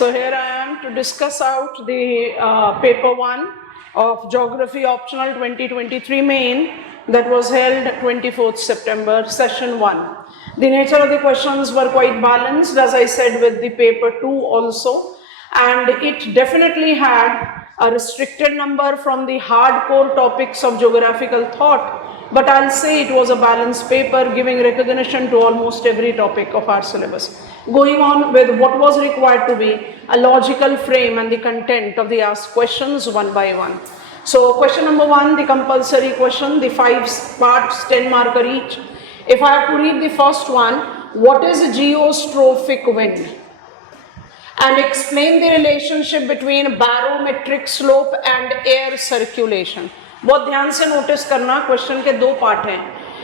So here I am to discuss out the paper 1 of Geography Optional 2023 main that was held 24th September, session 1. The nature of the questions were quite balanced, as I said, with the paper 2 also, and it definitely had a restricted number from the hardcore topics of geographical thought, but I'll say it was a balanced paper giving recognition to almost every topic of our syllabus. Going on with what was required to be a logical frame and the content of the asked questions one by one. So question number 1, the compulsory question, the 5 parts, 10 marker each. If I have to read the first one, what is geostrophic wind? And explain the relationship between barometric slope and air circulation. बहुत ध्यान से notice करना, question के 2 part हैं.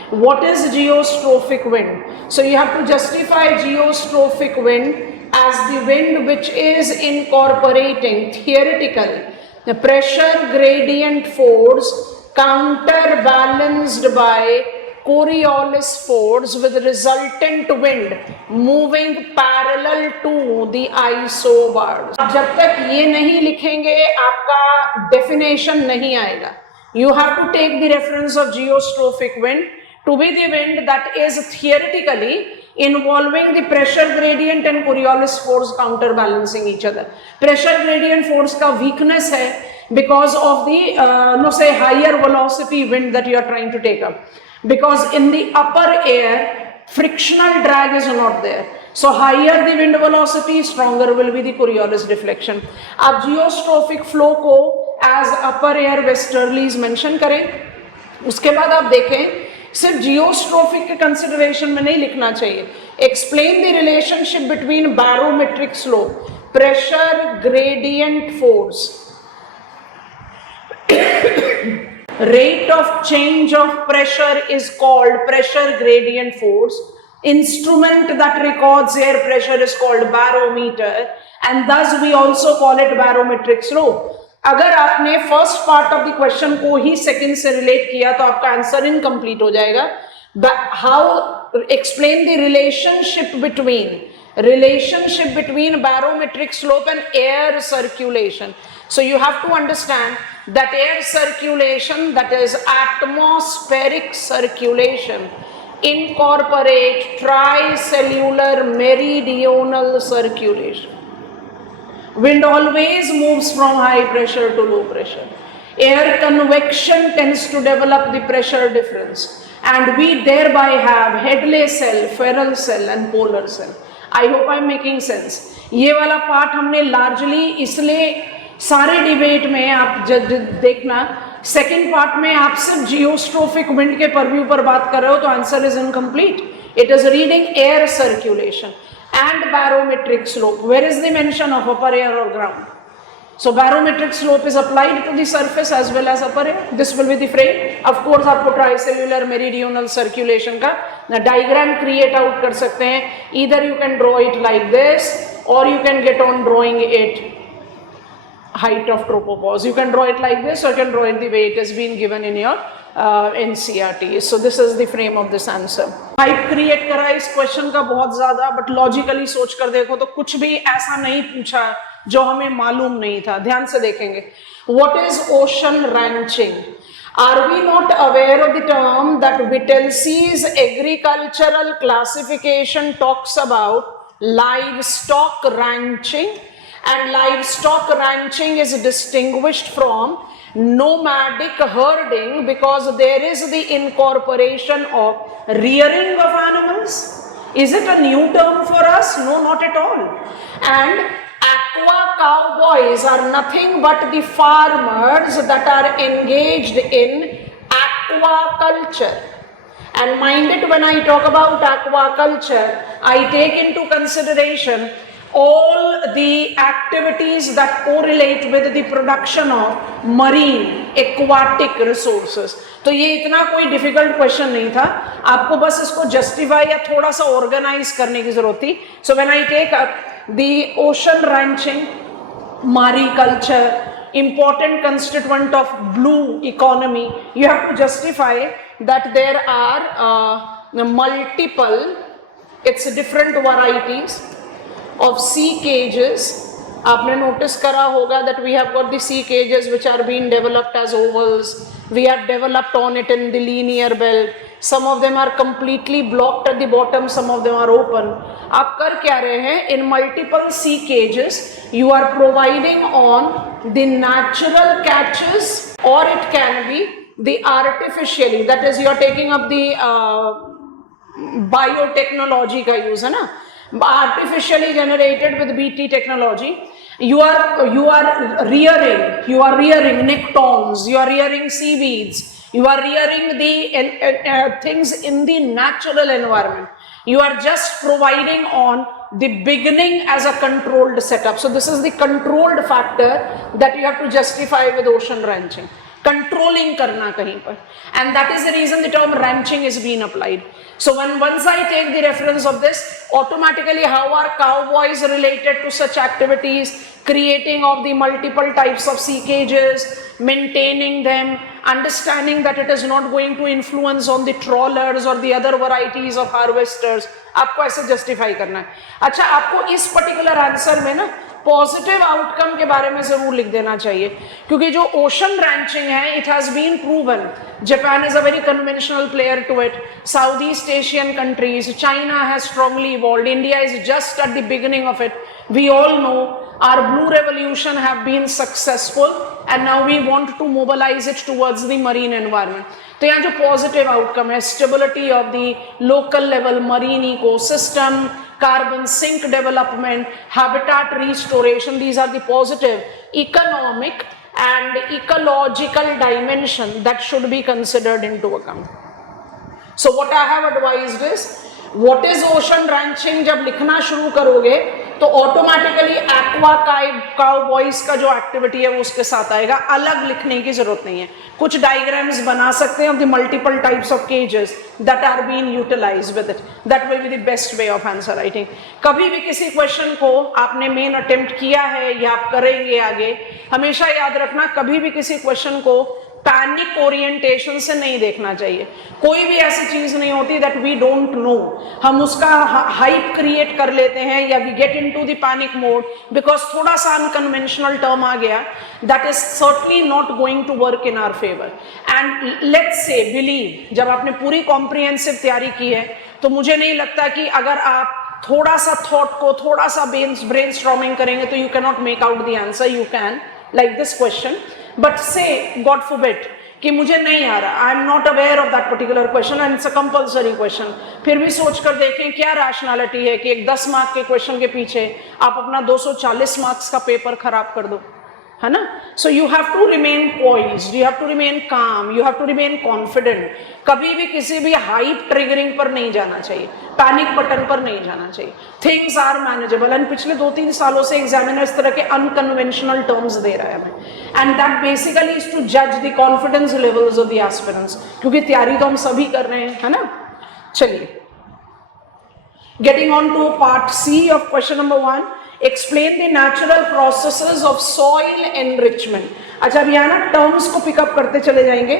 What is geostrophic wind? So you have to justify geostrophic wind as the wind which is incorporating theoretically the pressure gradient force counterbalanced by Coriolis force with resultant wind moving parallel to the isobars. जब तक ये नहीं लिखेंगे आपका definition नहीं आएगा. You have to take the reference of geostrophic wind to be the wind that is theoretically involving the pressure gradient and Coriolis force counterbalancing each other. Pressure gradient force का weakness है because of the higher velocity wind that you are trying to take up. Because in the upper air, frictional drag is not there. So higher the wind velocity, stronger will be the Coriolis deflection. आप geostrophic flow को as upper air westerlies mention करें. उसके बाद आप देखें सिर्फ जियोस्ट्रोफिक के consideration में नहीं लिखना चाहिए. Explain the relationship between barometric slope, pressure gradient force, rate of change of pressure is called pressure gradient force. Instrument that records air pressure is called barometer, and thus we also call it barometric slope. अगर आपने first part of the question को ही second से relate किया तो आपका answer incomplete हो जाएगा. How explain the relationship between barometric slope and air circulation. So you have to understand that air circulation, that is atmospheric circulation, incorporate tricellular meridional circulation. Wind always moves from high pressure to low pressure. Air convection tends to develop the pressure difference, and we thereby have Hadley cell, Ferrel cell and polar cell. I hope I am making sense. ये वाला part हमने largely इसलिए सारे debate में आप देखना second part में आप सिर्फ जियोस्ट्रोफिक विंड के परव्यू पर बात कर रहे हो तो answer is incomplete. It is reading air circulation and barometric slope. Where is the mention of upper air or ground? So barometric slope is applied to the surface as well as upper air. This will be the frame. Of course आपको tricellular meridional circulation का diagram create out कर सकते हैं. Either you can draw it like this or you can get on drawing it height of tropopause. You can draw it like this or you can draw it the way it has been given in your NCERT. So this is the frame of this answer. Hype create करा इस question का बहुत ज्यादा, but logically सोच कर देखो तो कुछ भी ऐसा नहीं पूछा जो हमें मालूम नहीं था. ध्यान से देखेंगे. What is ocean ranching? Are we not aware of the term that Whittlesey's agricultural classification talks about livestock ranching? And livestock ranching is distinguished from nomadic herding because there is the incorporation of rearing of animals. Is it a new term for us? No, not at all. And aqua cowboys are nothing but the farmers that are engaged in aquaculture. And mind it, when I talk about aquaculture, I take into consideration all the activities that correlate with the production of marine aquatic resources. तो ये इतना कोई difficult question नहीं था, आपको बस इसको justify या थोड़ा सा ऑर्गेनाइज करने की जरूरत थी. So when I take the ocean ranching, mariculture, important constituent of blue economy, you have to justify that there are multiple, it's different varieties of sea cages आपने नोटिस करा होगा that we have got the sea cages which are being developed as ovals. We have developed on it in the linear belt. Some of them are completely blocked at the bottom, some of them are open. आप कर क्या रहे हैं? In multiple sea cages, you are providing on the natural catches, or it can be the artificially, that is you are taking up the biotechnology का use है ना, artificially generated with BT technology. You are rearing nectons, you are rearing seaweeds, you are rearing the things in the natural environment. You are just providing on the beginning as a controlled setup. So this is the controlled factor that you have to justify with ocean ranching. Controlling करना कहीं पर, and that is the reason the term ranching is being applied. So once I take the reference of this, automatically how are cowboys related to such activities? Creating of the multiple types of sea cages, maintaining them, understanding that it is not going to influence on the trawlers or the other varieties of harvesters. आपको ऐसे justify करना है. अच्छा, आपको इस particular answer में ना positive outcome के बारे में जरूर लिख देना चाहिए, क्योंकि जो ओशन रैंचिंग है, it has been proven. Japan is a very conventional player to it. South east Asian countries, China has strongly evolved. India is just at the beginning of it. We all know our blue revolution have been successful and now we want to mobilize it towards the marine environment. तो यहाँ जो positive outcome है, stability of the local level marine ecosystem, carbon sink development, habitat restoration, these are the positive economic and ecological dimension that should be considered into account. So what I have advised is, what is ocean ranching जब लिखना शुरू करोगे तो automatically aqua cowboys का जो activity है वो उसके साथ आएगा. अलग लिखने की जरूरत नहीं है. कुछ डायग्राम्स बना सकते हैं of the multiple types of cases that are being utilised with it. That will be the best way of answer writing. कभी भी किसी क्वेश्चन को आपने मेन अटेम्प्ट किया है या आप करेंगे आगे, हमेशा याद रखना कभी भी किसी क्वेश्चन को पैनिक ओरिएंटेशन से नहीं देखना चाहिए. कोई भी ऐसी चीज नहीं होती दैट वी डोंट नो. हम उसका हाइप क्रिएट कर लेते हैं या we get into the panic mode because थोड़ा सा अनकन्वेंशनल टर्म आ गया. That is certainly not going to work in our favour. And let's say believe, जब आपने पूरी कॉम्प्रिहेंसिव तैयारी की है तो मुझे नहीं लगता कि अगर आप थोड़ा सा थॉट को थोड़ा सा ब्रेनस्टॉर्मिंग करेंगे तो you can not make out the answer. You can, like this question, but से गॉड फॉरबिड कि मुझे नहीं आ रहा, I am not aware of that particular question and it's a compulsory question. फिर भी सोच कर देखें क्या रैशनैलिटी है कि एक 10 मार्क के क्वेश्चन के पीछे आप अपना 240 मार्क्स का पेपर खराब कर दो, है ना. So you have to remain poised, you have to remain calm, you have to remain confident. कभी भी किसी भी हाइप ट्रिगरिंग पर नहीं जाना चाहिए, पैनिक बटन पर नहीं जाना चाहिए. Things are manageable. एंड पिछले 2-3 सालों से एग्जामिनर इस तरह के अनकन्वेंशनल टर्म्स दे रहा है हमें, and that basically is to जज the confidence levels of the aspirants, क्योंकि तैयारी तो हम सभी कर रहे हैं, है ना. चलिए, getting on to part C of question number 1. Explain the natural processes of soil enrichment. अच्छा, अब यहाँ ना टर्म्स को पिकअप करते चले जाएंगे.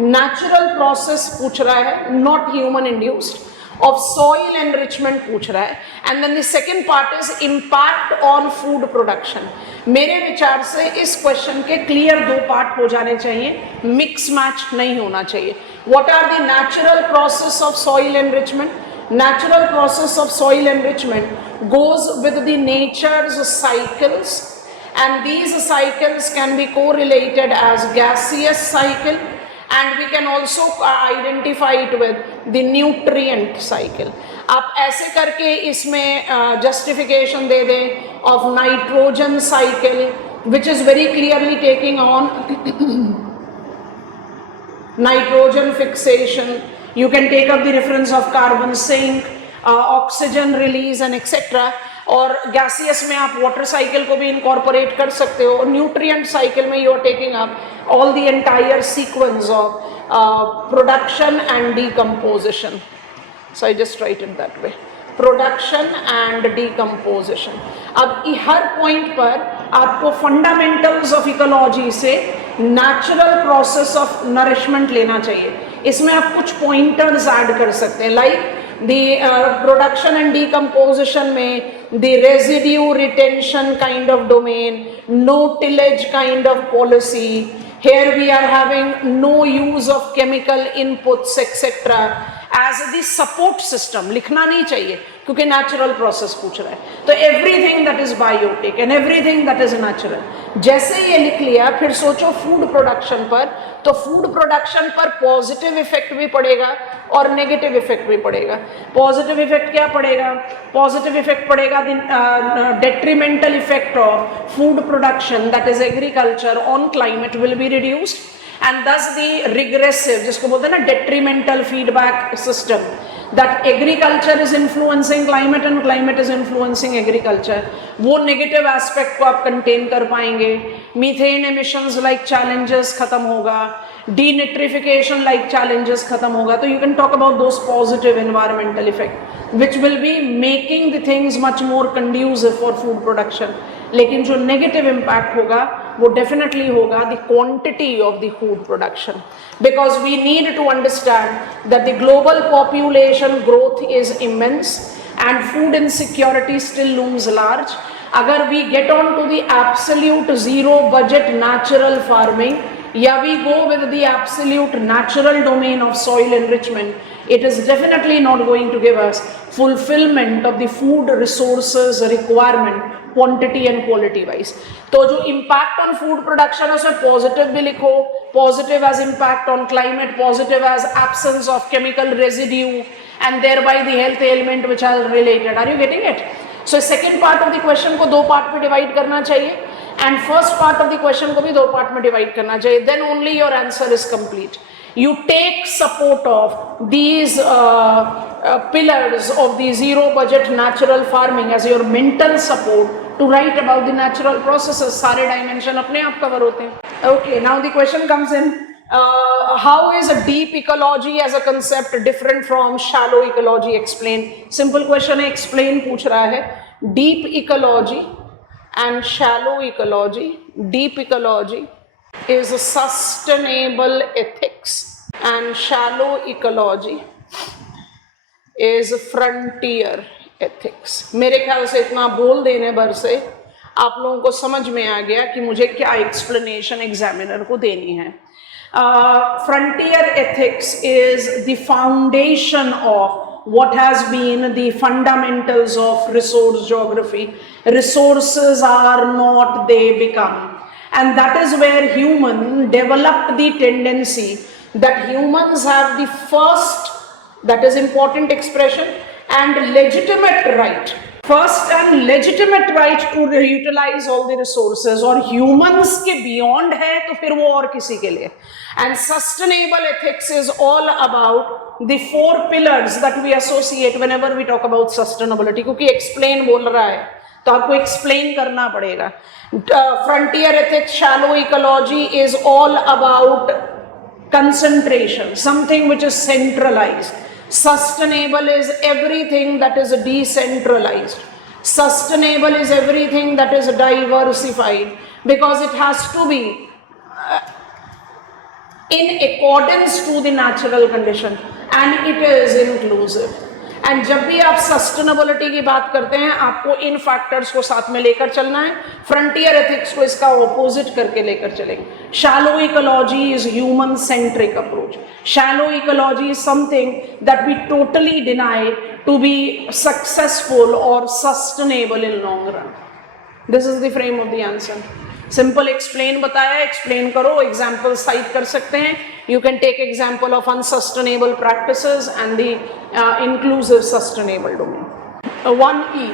नेचुरल प्रोसेस पूछ रहा है, not human induced. Of soil enrichment पूछ रहा है. And then the second part is impact on food production. मेरे विचार से इस क्वेश्चन के क्लियर 2 पार्ट हो जाने चाहिए, मिक्स मैच नहीं होना चाहिए. What are the natural process of soil enrichment? Natural process of soil enrichment goes with the nature's cycles, and these cycles can be correlated as gaseous cycle, and we can also identify it with the nutrient cycle. आप ऐसे करके इसमें justification दे दें of nitrogen cycle, which is very clearly taking on nitrogen fixation. You can take up the reference of carbon sink, oxygen release and etc. और gaseous में आप water cycle को भी incorporate कर सकते हो. Nutrient cycle में you are taking up all the entire sequence of production and decomposition. So I just write it that way. Production and decomposition. अब हर पॉइंट पर आपको फंडामेंटल्स ऑफ इकोलॉजी से नेचुरल प्रोसेस ऑफ नरिशमेंट लेना चाहिए. इसमें आप कुछ पॉइंटर्स ऐड कर सकते हैं, like the production and decomposition में the residue retention kind of domain, no tillage kind of policy. Here we are having no use of chemical inputs etc. as the support system. लिखना नहीं चाहिए क्योंकि natural process पूछ रहा है. तो everything that is biotic and everything that is natural. जैसे ये लिख लिया फिर सोचो फूड प्रोडक्शन पर, तो फूड प्रोडक्शन पर पॉजिटिव इफेक्ट भी पड़ेगा और नेगेटिव इफेक्ट भी पड़ेगा. पॉजिटिव इफेक्ट क्या पड़ेगा? पॉजिटिव इफेक्ट पड़ेगा detrimental effect of food production that is agriculture on climate will be reduced and thus the regressive, जिसको बोलते हैं ना detrimental feedback system, that agriculture is influencing climate and climate is influencing agriculture, वो negative aspect को आप contain कर पाएंगे. Methane emissions like challenges खत्म होगा, denitrification like challenges खत्म होगा. तो you can talk about those positive environmental effect which will be making the things much more conducive for food production. लेकिन जो नेगेटिव इम्पैक्ट होगा वो डेफिनेटली होगा the quantity of the food production, because we need to understand that the global population growth is immense and food insecurity still looms large. अगर we get on to the absolute zero budget natural farming या we go with the absolute natural domain of soil enrichment, it is definitely not going to give us fulfillment of the food resources requirement quantity and quality wise. तो जो impact on food production है उसमें positive भी लिखो, positive as impact on climate, positive as absence of chemical residue and thereby the health ailment which are related. Are you getting it? So second part of the question को दो part में divide करना चाहिए and first part of the question को भी दो part में divide करना चाहिए, then only your answer is complete. You take support of these pillars of the zero budget natural farming as your mental support to write about the natural processes. सारे dimension अपने आप cover होते हैं. Okay, now the question comes in. How is a deep ecology as a concept different from shallow ecology? Explain. Simple question है, explain पूछ रहा है. Deep ecology and shallow ecology. Deep ecology is a sustainable ethics and shallow ecology is frontier ethics. मेरे ख्याल से इतना बोल देने भर से आप लोगों को समझ में आ गया कि मुझे क्या एक्सप्लेनेशन एग्जामिनर को देनी है. Frontier ethics is the foundation of what has been the fundamentals of resource geography. Resources are not, they become. And that is where human developed the tendency that humans have the first, that is important expression, and legitimate right, first and legitimate right to utilize all the resources. और humans के beyond है तो फिर वो और किसी के लिए. And sustainable ethics is all about the four pillars that we associate whenever we talk about sustainability. क्योंकि explain बोल रहा है तो आपको explain करना पड़ेगा. Frontier ethics, shallow ecology is all about concentration, something which is centralized. Sustainable is everything that is decentralized. Sustainable is everything that is diversified, because it has to be in accordance to the natural condition, and it is inclusive. And जब भी आप sustainability की बात करते हैं आपको इन factors को साथ में लेकर चलना है. फ्रंटियर एथिक्स को इसका ऑपोजिट करके लेकर चलेंगे. Shallow ecology is human centric approach. Shallow ecology is something that we totally deny to be successful और sustainable in long run. This is the frame of the answer. Simple explain बताया, explain करो, example cite कर सकते हैं. You can take example of unsustainable practices and the inclusive sustainable domain. 1E.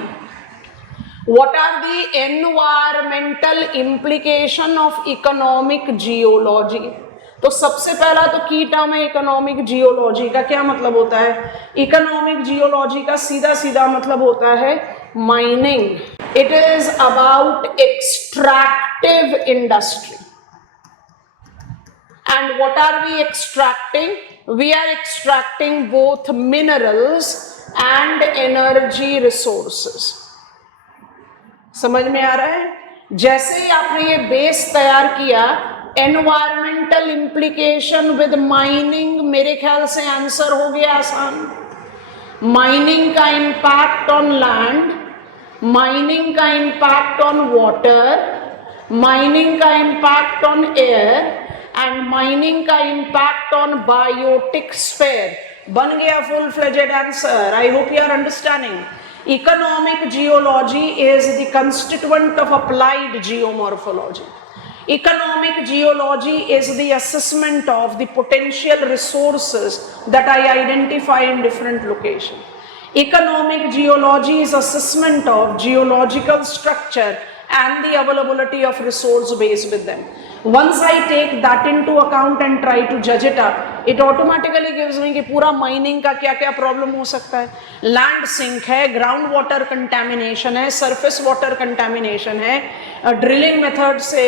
What are the environmental implication of economic geology? तो सबसे पहला तो की टर्म है इकोनॉमिक जियोलॉजी का. क्या मतलब होता है? इकोनॉमिक जियोलॉजी का सीधा सीधा मतलब होता है mining. It is about extractive industry. And what are we extracting? We are extracting both minerals and energy resources. समझ में आ रहा है? जैसे ही आपने ये बेस तैयार किया, एनवायरमेंटल इंप्लीकेशन विद माइनिंग, मेरे ख्याल से आंसर हो गया आसान. माइनिंग का इम्पैक्ट ऑन लैंड, माइनिंग का इम्पैक्ट ऑन वाटर, माइनिंग का impact on air and mining का इम्पैक्ट ऑन बायोटिक स्फीयर। बन गया full fledged answer. I hope you are understanding. Economic geology is the constituent of applied geomorphology. Economic geology is the assessment of the potential resources that I identify in different locations. Economic geology is assessment of geological structure and the availability of resource base with them. Once I take that into account and try to judge it up, it automatically gives me कि पूरा mining का क्या क्या problem हो सकता है। Land sink है, ground water contamination है, surface water contamination है, drilling method से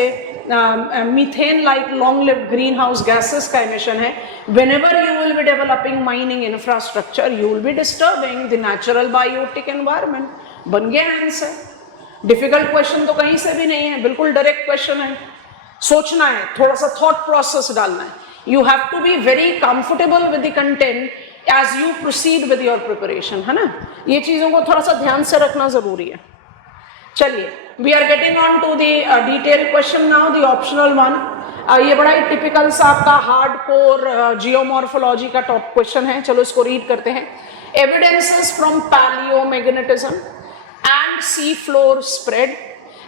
methane like long lived greenhouse gases का emission है। Whenever you will be developing mining infrastructure, you will be disturbing the natural biotic environment. बन गया answer. Difficult question तो कहीं से भी नहीं है, बिल्कुल डायरेक्ट क्वेश्चन है। सोचना है, थोड़ा सा थॉट प्रोसेस डालना है। You have to be very comfortable with the content as you proceed with your preparation, है ना। ये चीजों को थोड़ा सा ध्यान से रखना जरूरी है। चलिए, we are getting on to the detail question now, the optional one. ये बड़ा ही टिपिकल सा आपका हार्ड कोर जियोमॉर्फोलॉजी का टॉप क्वेश्चन है। चलो इसको रीड करते हैं। Evidences from palaeomagnetism and sea floor spread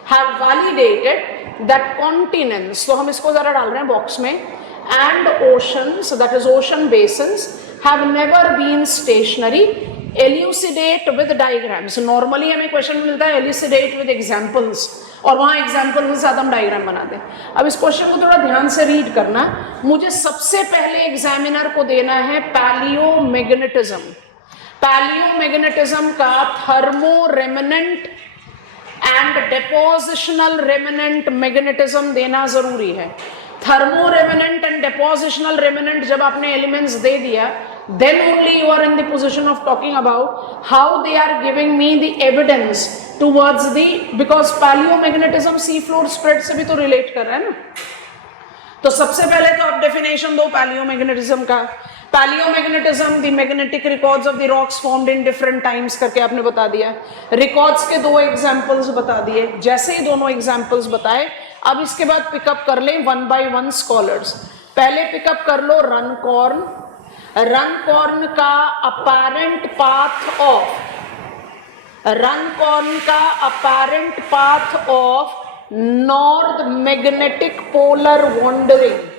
have validated that continents, तो हम इसको जरा डाल रहे हैं बॉक्स में, and oceans, that is ocean basins, have never been stationary. Elucidate with diagrams. Normally हमें क्वेश्चन मिलता है elucidate with examples, और वहाँ एग्जाम्पल के साथ हम डायग्राम बनाते हैं। अब इस क्वेश्चन को थोड़ा ध्यान से रीड करना। मुझे सबसे पहले एग्जामिनर को देना है पैलियोमैग्नेटिज्म। पैलियोमैग्नेटिज्म का thermo remnant and डेपोजिशनल remnant magnetism देना जरूरी है। थर्मो रेमिनेंट एंड डेपोजिशनल रेमिनेंट जब आपने एलिमेंट्स दे दिया, then only you are in the position of talking about how they are giving me the evidence towards the, because palaeomagnetism sea floor spread से भी तो relate कर रहा है ना। तो सबसे पहले तो आप डेफिनेशन दो पैलियोमैग्नेटिज्म का। Palaeomagnetism, the magnetic records of the rocks formed in different times करके आपने बता दिया। रिकॉर्ड्स के दो एग्जांपल्स बता दिए। जैसे ही दोनों एग्जांपल्स बताए, अब इसके बाद पिकअप कर लें वन बाय वन स्कॉलर्स। पहले पिकअप कर लो रनकॉर्न। रनकॉर्न का अपैरेंट पाथ ऑफ, रनकॉर्न का apparent path of north magnetic polar wandering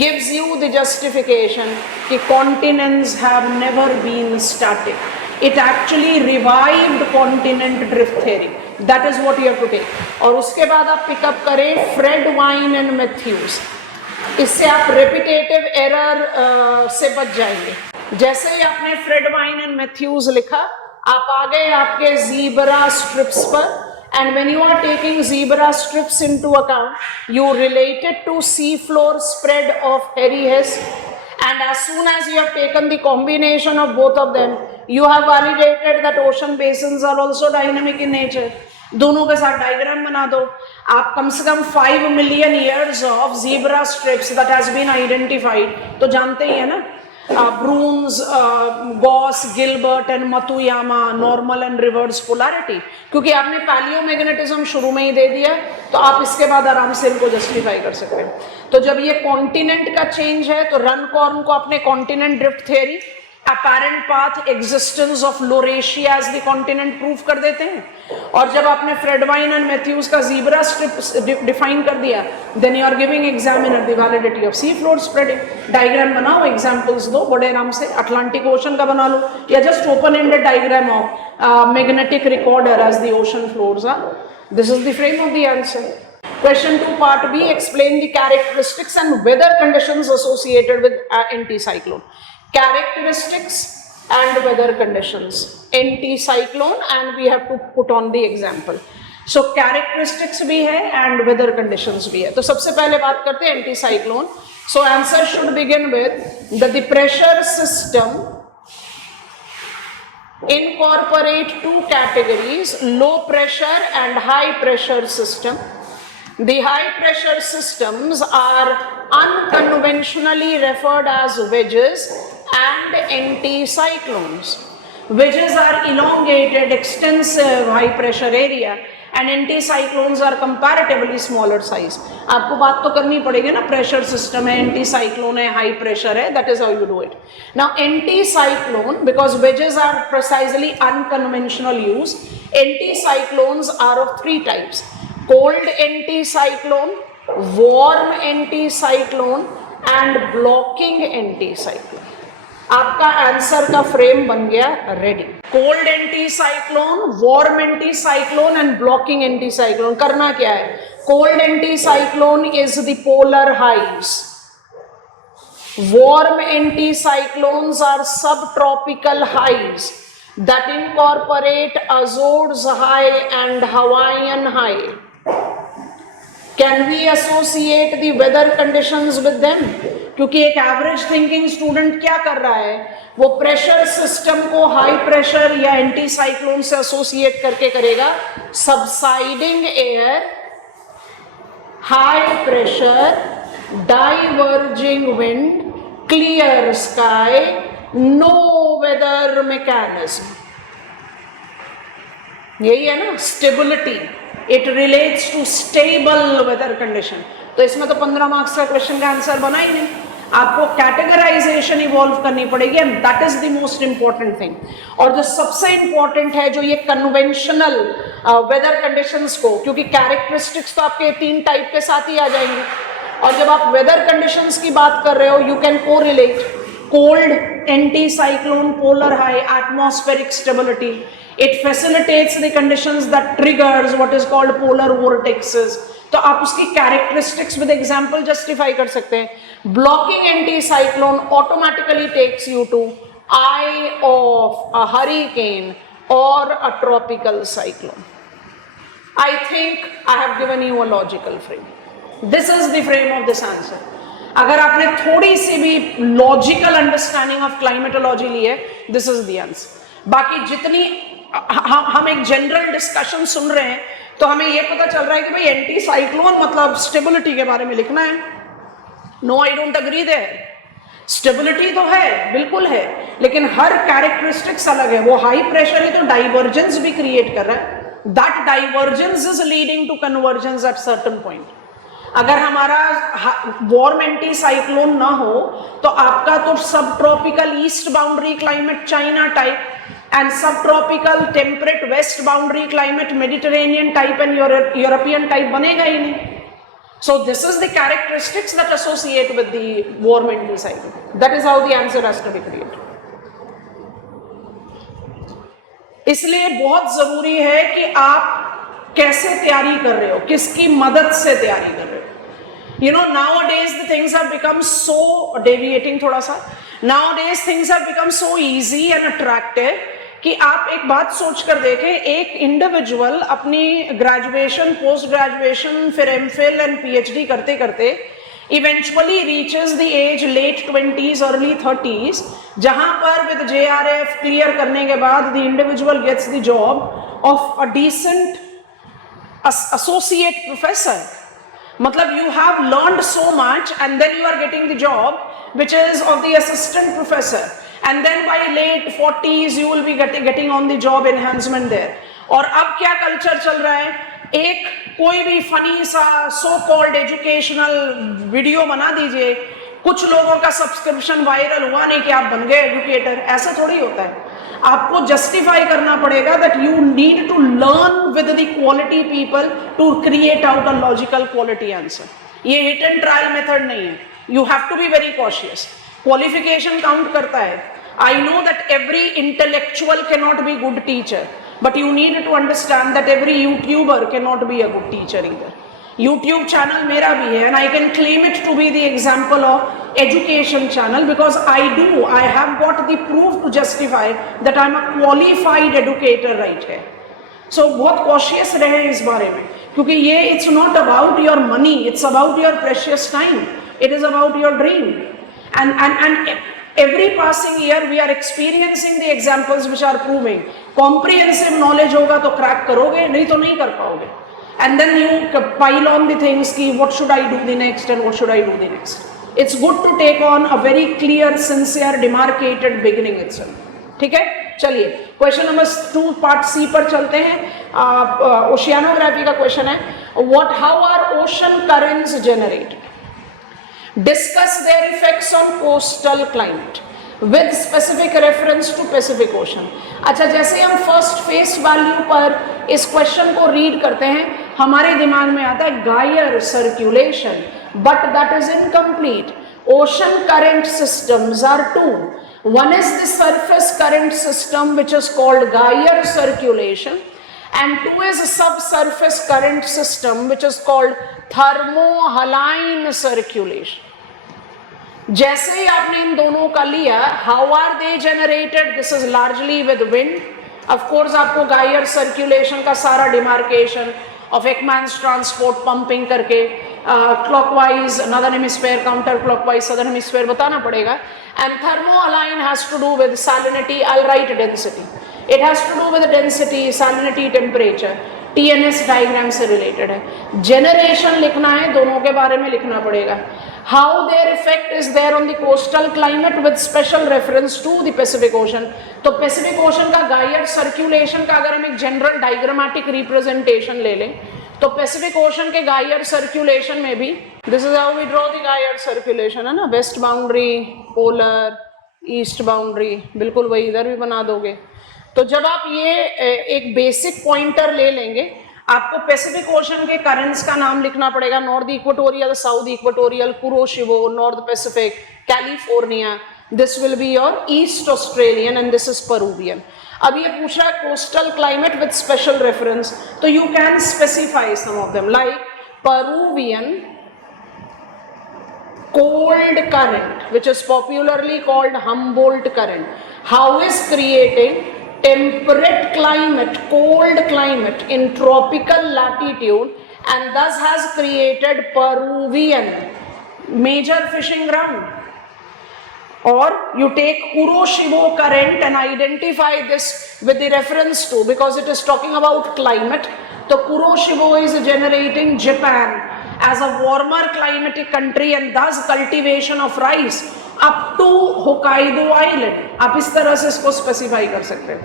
gives you the justification कि continents have never been static. It actually revived continent drift theory. That is what you have to take. और उसके बाद आप pickup करें Fred Vine and Mathews. इससे आप repetitive error से बच जाएंगे। जैसे ही आपने फ्रेड वाइन एंड मैथ्यूज लिखा, आप आ गए आपके ज़ीब्रा स्ट्रिप्स पर। And when you are taking zebra strips into account, you relate it to sea floor spread of Hairy Hess, and as soon as you have taken the combination of both of them, you have validated that ocean basins are also dynamic in nature. दोनों के साथ diagram बना दो। आप कम से कम 5 million years of zebra strips that has been identified, तो जानते ही है ना, Brunhes, Gauss, Gilbert and Matuyama, normal and reverse polarity. क्योंकि आपने पैलियोमैग्नेटिज्म शुरू में ही दे दिया, तो आप इसके बाद आराम से इनको जस्टिफाई कर सकते हैं। तो जब ये कॉन्टिनेंट का चेंज है, तो रनकॉर्न को अपने continent drift theory, apparent path existence of Laurasia as the continent proof कर देते हैं। और जब आपने फ्रेड वाइन एंड मैथ्यूज का ज़ीब्रा स्ट्रिप डिफाइन कर दिया, then you are giving examiner the validity of sea floor spreading. Diagram बनाओ, एग्जांपल्स दो बड़े आराम से। अटलांटिक ओशन का बना लो, या just open ended diagram of magnetic recorder as the ocean floors are. This is the frame of the answer. Question 2 part B, explain the characteristics and weather conditions associated with anticyclone. Characteristics and weather conditions, anticyclone, and we have to put on the example. So characteristics भी है and weather conditions भी है। तो सबसे पहले बात करते हैं anticyclone. So answer should begin with that the pressure system incorporate two categories, low pressure and high pressure system. The high pressure systems are unconventionally referred as wedges and anticyclones. Wedges are elongated, extensive, high pressure area, and anticyclones are comparatively smaller size. आपको बात तो करनी पड़ेगी ना, pressure system है, anticyclone है, high pressure है, that is how you do it. Now anticyclone, because wedges are precisely unconventional use, anticyclones are of three types: cold anticyclone, warm anticyclone, and blocking anticyclone. आपका answer का frame बन गया ready. Cold anticyclone, warm anticyclone and blocking anticyclone. करना क्या है? Cold anticyclone is the polar highs. Warm anticyclones are subtropical highs that incorporate Azores high and Hawaiian high. Can we associate the weather conditions with them? क्योंकि एक average thinking student क्या कर रहा है, वो प्रेशर सिस्टम को high pressure या anti cyclone से एसोसिएट करके करेगा. Subsiding air, high pressure, diverging wind, clear sky, no weather mechanism. यही है ना stability. It relates to stable weather condition. तो इसमें तो 15 मार्क्स का क्वेश्चन का आंसर बना ही नहीं. आपको कैटेगराइजेशन इवॉल्व करनी पड़ेगी and that is the most important thing. और जो सबसे इंपॉर्टेंट है, जो ये कन्वेंशनल वेदर कंडीशंस को, क्योंकि कैरेक्टरिस्टिक्स तो आपके 3 टाइप के साथ ही आ जाएंगे. और जब आप वेदर कंडीशंस की बात कर रहे हो, you can correlate cold anti cyclone, polar high, atmospheric stability. It facilitates the conditions that triggers what is called polar vortexes. तो आप उसकी characteristics with example justify कर सकते हैं. Blocking anticyclone automatically takes you to eye of a hurricane or a tropical cyclone. I think I have given you a logical frame. This is the frame of this answer. अगर आपने थोड़ी सी भी logical understanding of climatology ली है, this is the answer. बाकी जितनी हम एक general discussion सुन रहे हैं, तो हमें यह पता चल रहा है कि भाई एंटी साइक्लोन मतलब स्टेबिलिटी के बारे में लिखना है. No, I don't agree there. Stability तो है, बिल्कुल है, लेकिन हर कैरेक्टरिस्टिक्स अलग है. वो हाई प्रेशर है तो डाइवर्जेंस भी क्रिएट कर रहा है. That divergence is leading to convergence at certain point. अगर हमारा वार्म एंटी साइक्लोन ना हो तो आपका तो सब tropical east boundary climate China type and subtropical temperate west boundary climate Mediterranean type and European type बनेगा ही नहीं. So this is the characteristics that associate with the warm anticyclone. That is how the answer has to be created. इसलिए बहुत जरूरी है कि आप कैसे तैयारी कर रहे हो, किसकी मदद से तैयारी कर रहे हो. You know, nowadays the things have become so deviating थोड़ा सा. Nowadays things have become so easy and attractive कि आप एक बात सोच कर देखें, एक इंडिविजुअल अपनी ग्रेजुएशन, पोस्ट ग्रेजुएशन, फिर एमफिल एंड पीएचडी करते करते eventually reaches the age late 20s early 30s, जहां पर विद जेआरएफ क्लियर करने के बाद the individual gets the job of a decent associate professor. मतलब you have learned so much and then you are getting the job which is of the assistant professor, and then by late 40s you will be getting on the job enhancement there. और अब क्या culture चल रहा है, एक कोई भी funny सा सो कॉल्ड एजुकेशनल वीडियो बना दीजिए, कुछ लोगों का सब्सक्रिप्शन वायरल हुआ नहीं कि आप बन गए एजुकेटर. ऐसा थोड़ी होता है. आपको जस्टिफाई करना पड़ेगा that you need to learn with the quality people to create out a logical quality answer. ये हिट एंड ट्रायल मेथड नहीं है. You have to be very cautious. Qualification count करता है. I know that every intellectual cannot be good teacher, but you need to understand that every YouTuber cannot be a good teacher either. YouTube channel मेरा भी है and I can claim it to be the example of education channel because I have got the proof to justify that I'm a qualified educator right here. So बहुत cautious रहे इस बारे में, क्योंकि ये it's not about your money, it's about your precious time, it is about your dream. And every passing year we are experiencing the examples which are proving comprehensive knowledge होगा तो crack करोगे, नहीं तो नहीं कर पाओगे. And then you pile on the things कि what should I do the next and what should I do the next. It's good to take on a very clear, sincere, demarcated beginning itself. ठीक है? चलिए question number 2 part सी पर चलते हैं। ओशियानोग्राफी का question है, what how are ocean currents generated, discuss their effects on coastal climate with specific reference to Pacific ocean. अच्छा, जैसे हम फर्स्ट फेस वैल्यू पर इस क्वेश्चन को रीड करते हैं हमारे दिमाग में आता है गायर circulation, but that is incomplete. Ocean current systems are two. One is the surface current system which is called Geier circulation, and two is a subsurface current system which is called thermohaline circulation. जैसे ही आपने इन दोनों का लिया, how are they generated? This is largely with wind. Of course आपको Geier circulation का सारा demarcation of Ekman's transport pumping करके clockwise northern hemisphere, counter clockwise southern hemisphere बताना पड़ेगा. And thermohaline has to do with salinity, I'll write density. It has to do with density, salinity, temperature. TNS diagram से related है। Generation लिखना है, दोनों के बारे में लिखना पड़ेगा। How their effect is their on the coastal climate with special reference to the Pacific ocean. तो पैसिफिक ओशन का गायर सर्कुलेशन का अगर हम एक जनरल डायग्रामेटिक रिप्रेजेंटेशन ले लें तो पैसिफिक ओशन के गायर सर्कुलेशन में भी this is how we draw the gyre circulation, है ना, west boundary, polar, east boundary, बिल्कुल वही इधर भी बना दोगे। तो जब आप ये एक बेसिक पॉइंटर ले लेंगे, आपको पैसिफिक ओशन के करंट्स का नाम लिखना पड़ेगा, north equatorial, south equatorial, Kuroshio, north Pacific, California, this will be your east Australian and this is Peruvian. अब ये पूछ रहा है coastal climate with special reference, तो you can specify some of them like Peruvian cold current which is popularly called Humboldt current. How is creating temperate climate, cold climate in tropical latitude and thus has created Peruvian major fishing ground. Or you take Kuroshio current and identify this with the reference to, because it is talking about climate. So Kuroshio is generating Japan as a warmer climatic country and thus cultivation of rice up to Hokkaido island. आप इस तरह से इसको specify कर सकते हैं.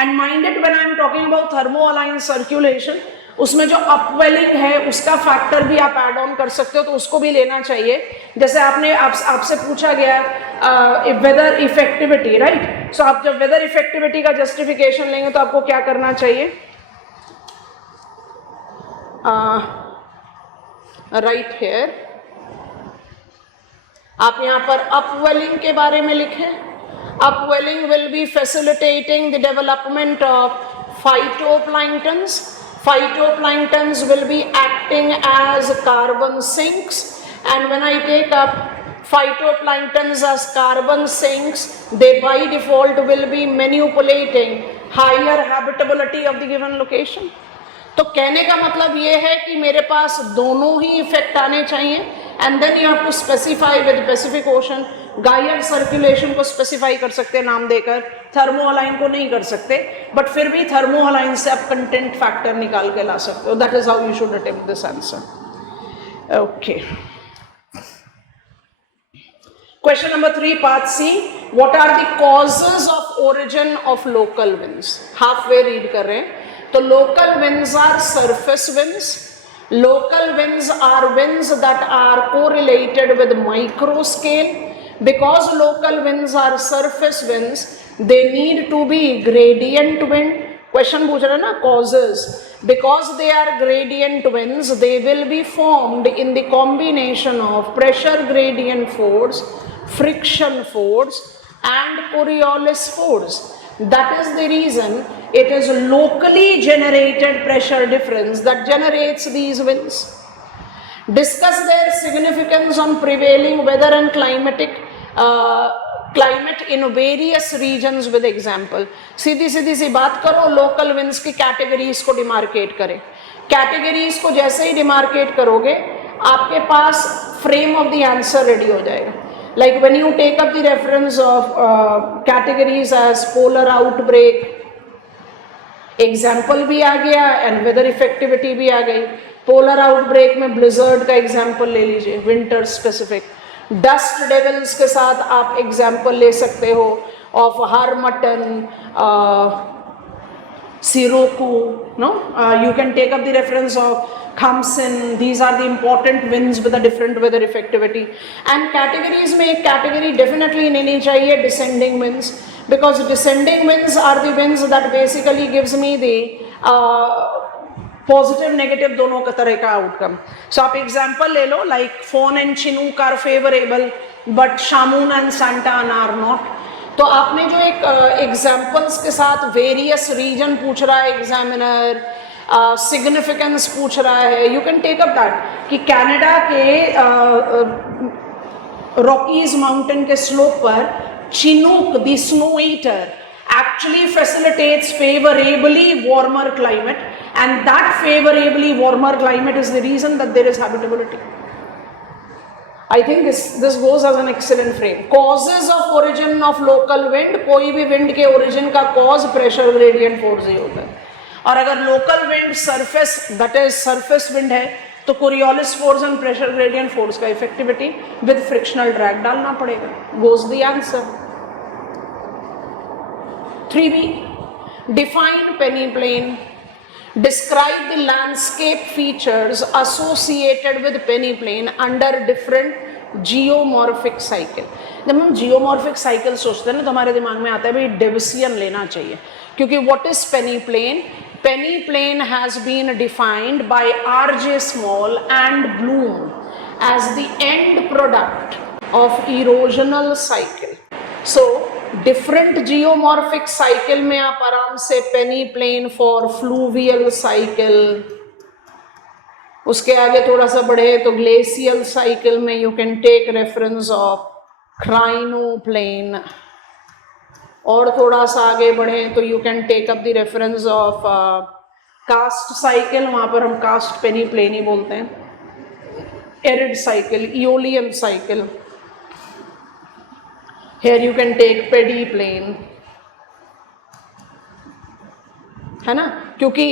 And mind it, when I am talking about thermohaline circulation, उसमें जो अपवेलिंग है उसका फैक्टर भी आप ऐड ऑन कर सकते हो, तो उसको भी लेना चाहिए। जैसे आपसे पूछा गया वेदर इफेक्टिविटी, राइट? सो आप जब वेदर इफेक्टिविटी का जस्टिफिकेशन लेंगे तो आपको क्या करना चाहिए? राइट हियर आप यहाँ पर अपवेलिंग के बारे में लिखें। Upwelling will be facilitating the development of phytoplanktons. Phytoplanktons will be acting as carbon sinks, and when I take up phytoplanktons as carbon sinks, they by default will be manipulating higher habitability of the given location. तो कहने का मतलब ये है कि मेरे पास दोनों ही effect आने चाहिए, and then you have to specify with Pacific ocean. Gyre circulation को स्पेसिफाई कर सकते हैं नाम देकर, थर्मोहालाइन को नहीं कर सकते, बट फिर भी थर्मोहालाइन से आप कंटेंट फैक्टर निकाल के ला सकते हो। That is how you should attempt this answer. Okay, question number 3 part C, what are the causes of origin of local winds? Half way read कर रहे हैं। तो local winds are surface winds. Local winds are winds that are correlated with micro scale. Because local winds are surface winds, they need to be gradient wind. Question पूछ रहा है ना, causes. Because they are gradient winds, they will be formed in the combination of pressure gradient force, friction force, and Coriolis force. That is the reason it is locally generated pressure difference that generates these winds. Discuss their significance on prevailing weather and climate in various regions with example. सीधी सी बात करो, local winds की categories को demarcate करें। Categories को जैसे ही demarcate करोगे, आपके पास frame of the answer ready हो जाएगा। Like when you take up the reference of categories as polar outbreak, example भी आ गया and weather effectivity भी आ गई। polar outbreak में blizzard का example ले लीजिए, winter specific। dust devils के साथ आप example ले सकते हो, of Harmattan, Sirocco, no? You can take up the reference of Khamsin. These are the important winds with a different weather effectivity. And categories में एक category definitely लेनी चाहिए descending winds, because descending winds are the winds that basically gives me the positive negative दोनों का तरह का outcome. So आप example ले लो, like foehn and chinook are favourable but samoon and Santa Ana are not. तो आपने जो एक एग्जांपल्स के साथ वेरियस रीजन पूछ रहा है एग्जामिनर, सिग्निफिकेंस पूछ रहा है, you can take up that कि कनाडा के रॉकीज माउंटेन के स्लोप पर chinook the snow eater actually facilitates favorably warmer climate, and that favorably warmer climate is the reason that there is habitability. I think this goes as an excellent frame. Causes of origin of local wind, कोई भी wind के origin का cause pressure gradient force ही होता है. और अगर local wind surface, that is surface wind है, तो Coriolis force and pressure gradient force का effectivity with frictional drag डालना पड़ेगा. Goes the answer. 3B, define peneplain. Describe the landscape features associated with peneplain under different geomorphic cycle. जब हम geomorphic cycle सोचते हैं ना तो हमारे दिमाग में आता है भाई Daviscian लेना चाहिए, क्योंकि what is peneplain? Peneplain has been defined by R.J. Small and Bloom as the end product of erosional cycle. So different geomorphic cycle में आप आराम से पेनीप्लेन फॉर फ्लूवियल साइकिल, उसके आगे थोड़ा सा बढ़े तो ग्लेशियल साइकिल में you can take reference of cryoplain, और थोड़ा सा आगे बढ़े तो you can take up the reference of karst cycle, वहां पर हम कास्ट पेनीप्लेन ही बोलते हैं, arid cycle, aeolian cycle. Here you can take peneplain, है ना, क्योंकि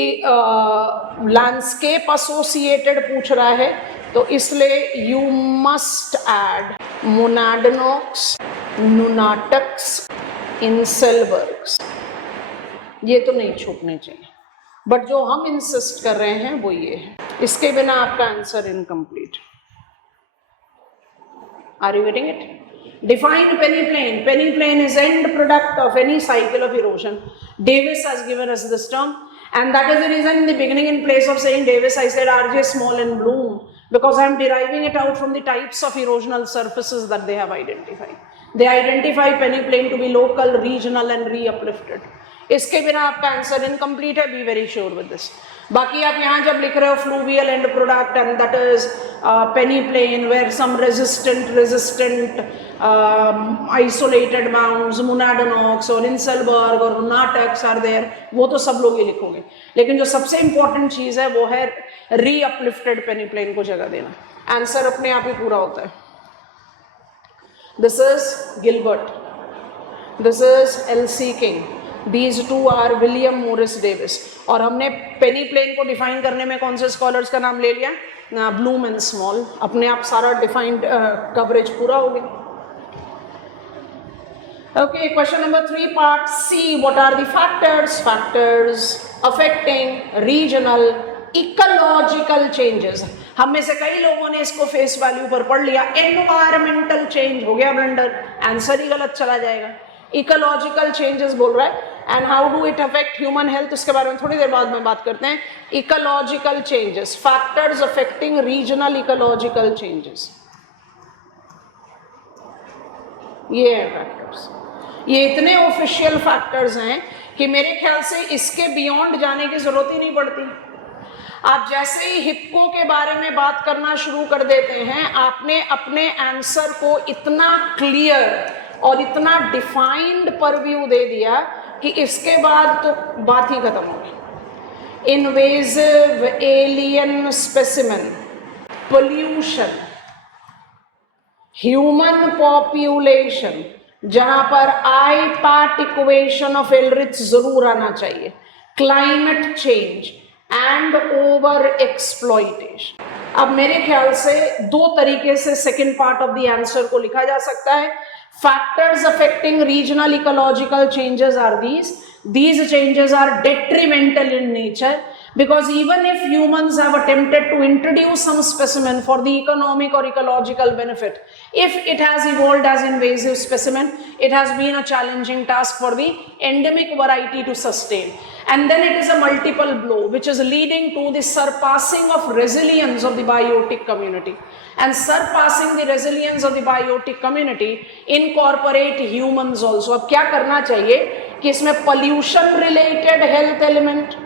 लैंडस्केप एसोसिएटेड पूछ रहा है तो इसलिए यू मस्ट ऐड मोनाडनॉक्स, नुनाटक्स, इंसेलबर्ग्स. ये तो नहीं छूटने चाहिए, बट जो हम इंसिस्ट कर रहे हैं वो ये है. इसके बिना आपका answer incomplete. Are you getting it? Define peneplain. Peneplain is end product of any cycle of erosion. Davis has given us this term, and that is the reason in the beginning, in place of saying Davis, I said R.J. Small and Bloom, because I am deriving it out from the types of erosional surfaces that they have identified. They identify peneplain to be local, regional and re-uplifted. इसके बिना आपका answer incomplete है. Be very sure with this. बाकी आप यहाँ जब लिख रहे हो fluvial end product and that is peneplain where some resistant isolated mounds, monadnocks और इंसेलबर्ग और नाटक्स आर देयर, वो तो सब लोग ही लिखोगे, लेकिन जो सबसे इंपॉर्टेंट चीज है वो है री-अपलिफ्टेड पेनीप्लेन को जगह देना. आंसर अपने आप ही पूरा होता है. This is Gilbert, this is LC. King, These two are William Morris Davis. और हमने पेनीप्लेन को डिफाइन करने में कौन से स्कॉलर्स का नाम ले लिया? Bloom and small. अपने आप सारा डिफाइंड कवरेज पूरा हो गया. Okay, question number 3, part C. What are the factors affecting regional ecological changes? हम में से कई लोगों ने इसको फेस वैल्यू पर पढ़ लिया. एनवायरमेंटल चेंज हो गया ब्लेंडर, आंसर ही गलत चला जाएगा. इकोलॉजिकल चेंजेस बोल रहा है, and how do it affect human health, उसके बारे में थोड़ी देर बाद में बात करते हैं. Ecological changes, factors affecting regional ecological changes, ये है फैक्टर्स. ये इतने ऑफिशियल फैक्टर्स हैं कि मेरे ख्याल से इसके बियॉन्ड जाने की जरूरत ही नहीं पड़ती. आप जैसे ही हिप्को के बारे में बात करना शुरू कर देते हैं, आपने अपने आंसर को इतना क्लियर और इतना डिफाइंड परव्यू दे दिया कि इसके बाद तो बात ही खत्म हो गई. Invasive alien specimen, pollution, human population, जहां पर आई पार्ट इक्वेशन ऑफ एलरिच जरूर आना चाहिए, climate change and over exploitation. अब मेरे ख्याल से दो तरीके से second part of the answer को लिखा जा सकता है. Factors affecting regional ecological changes are these. These changes are detrimental in nature because even if humans have attempted to introduce some specimen for the economic or ecological benefit, if it has evolved as invasive specimen, it has been a challenging task for the endemic variety to sustain. And then it is a multiple blow which is leading to the surpassing of resilience of the biotic community. And surpassing the resilience of the biotic community incorporate humans also. अब क्या करना चाहिए कि इसमें pollution related health element,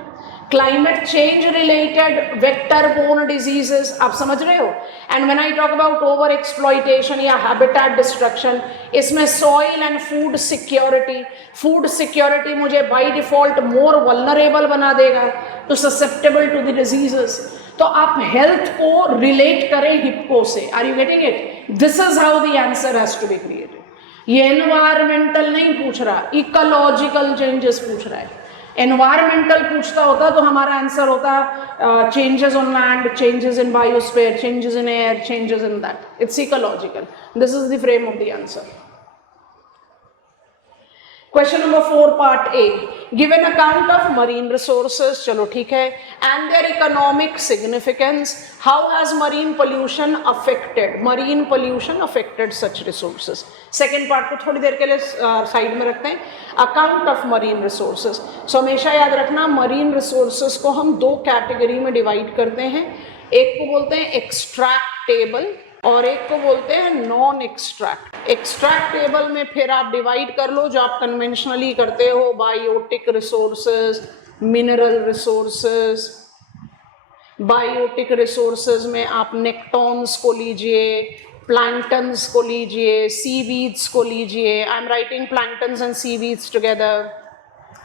climate change related vector borne diseases, आप समझ रहे हो? And when I talk about over exploitation या habitat destruction, इसमें soil and food security मुझे by default more vulnerable बना देगा to susceptible to the diseases. तो आप हेल्थ को रिलेट करें हिप्पो से. Are you getting it? This is how the answer has to be created. ये एनवायरमेंटल नहीं पूछ रहा, इकोलॉजिकल चेंजेस पूछ रहा है. एनवायरमेंटल पूछता होता तो हमारा आंसर होता changes on land, changes in biosphere, changes in air, changes in that. It's ecological. This is the frame of the answer. Question number 4 part A. Give an account of marine resources. चलो ठीक है. And their economic significance. How has marine pollution affected such resources? Second part को थोड़ी देर के लिए side में रखते हैं. Account of marine resources. So हमेशा याद रखना marine resources को हम दो कैटेगरी में डिवाइड करते हैं. एक को बोलते हैं एक्सट्रैक्टेबल और एक को बोलते हैं नॉन एक्सट्रैक्ट. एक्सट्रैक्टेबल में फिर आप डिवाइड कर लो जो आप कन्वेंशनली करते हो, biotic resources, mineral resources. Biotic resources में आप नेक्टॉन्स को लीजिए, प्लैंक्टन्स को लीजिए, सीवीड्स को लीजिए. I am writing planktons and seaweeds together.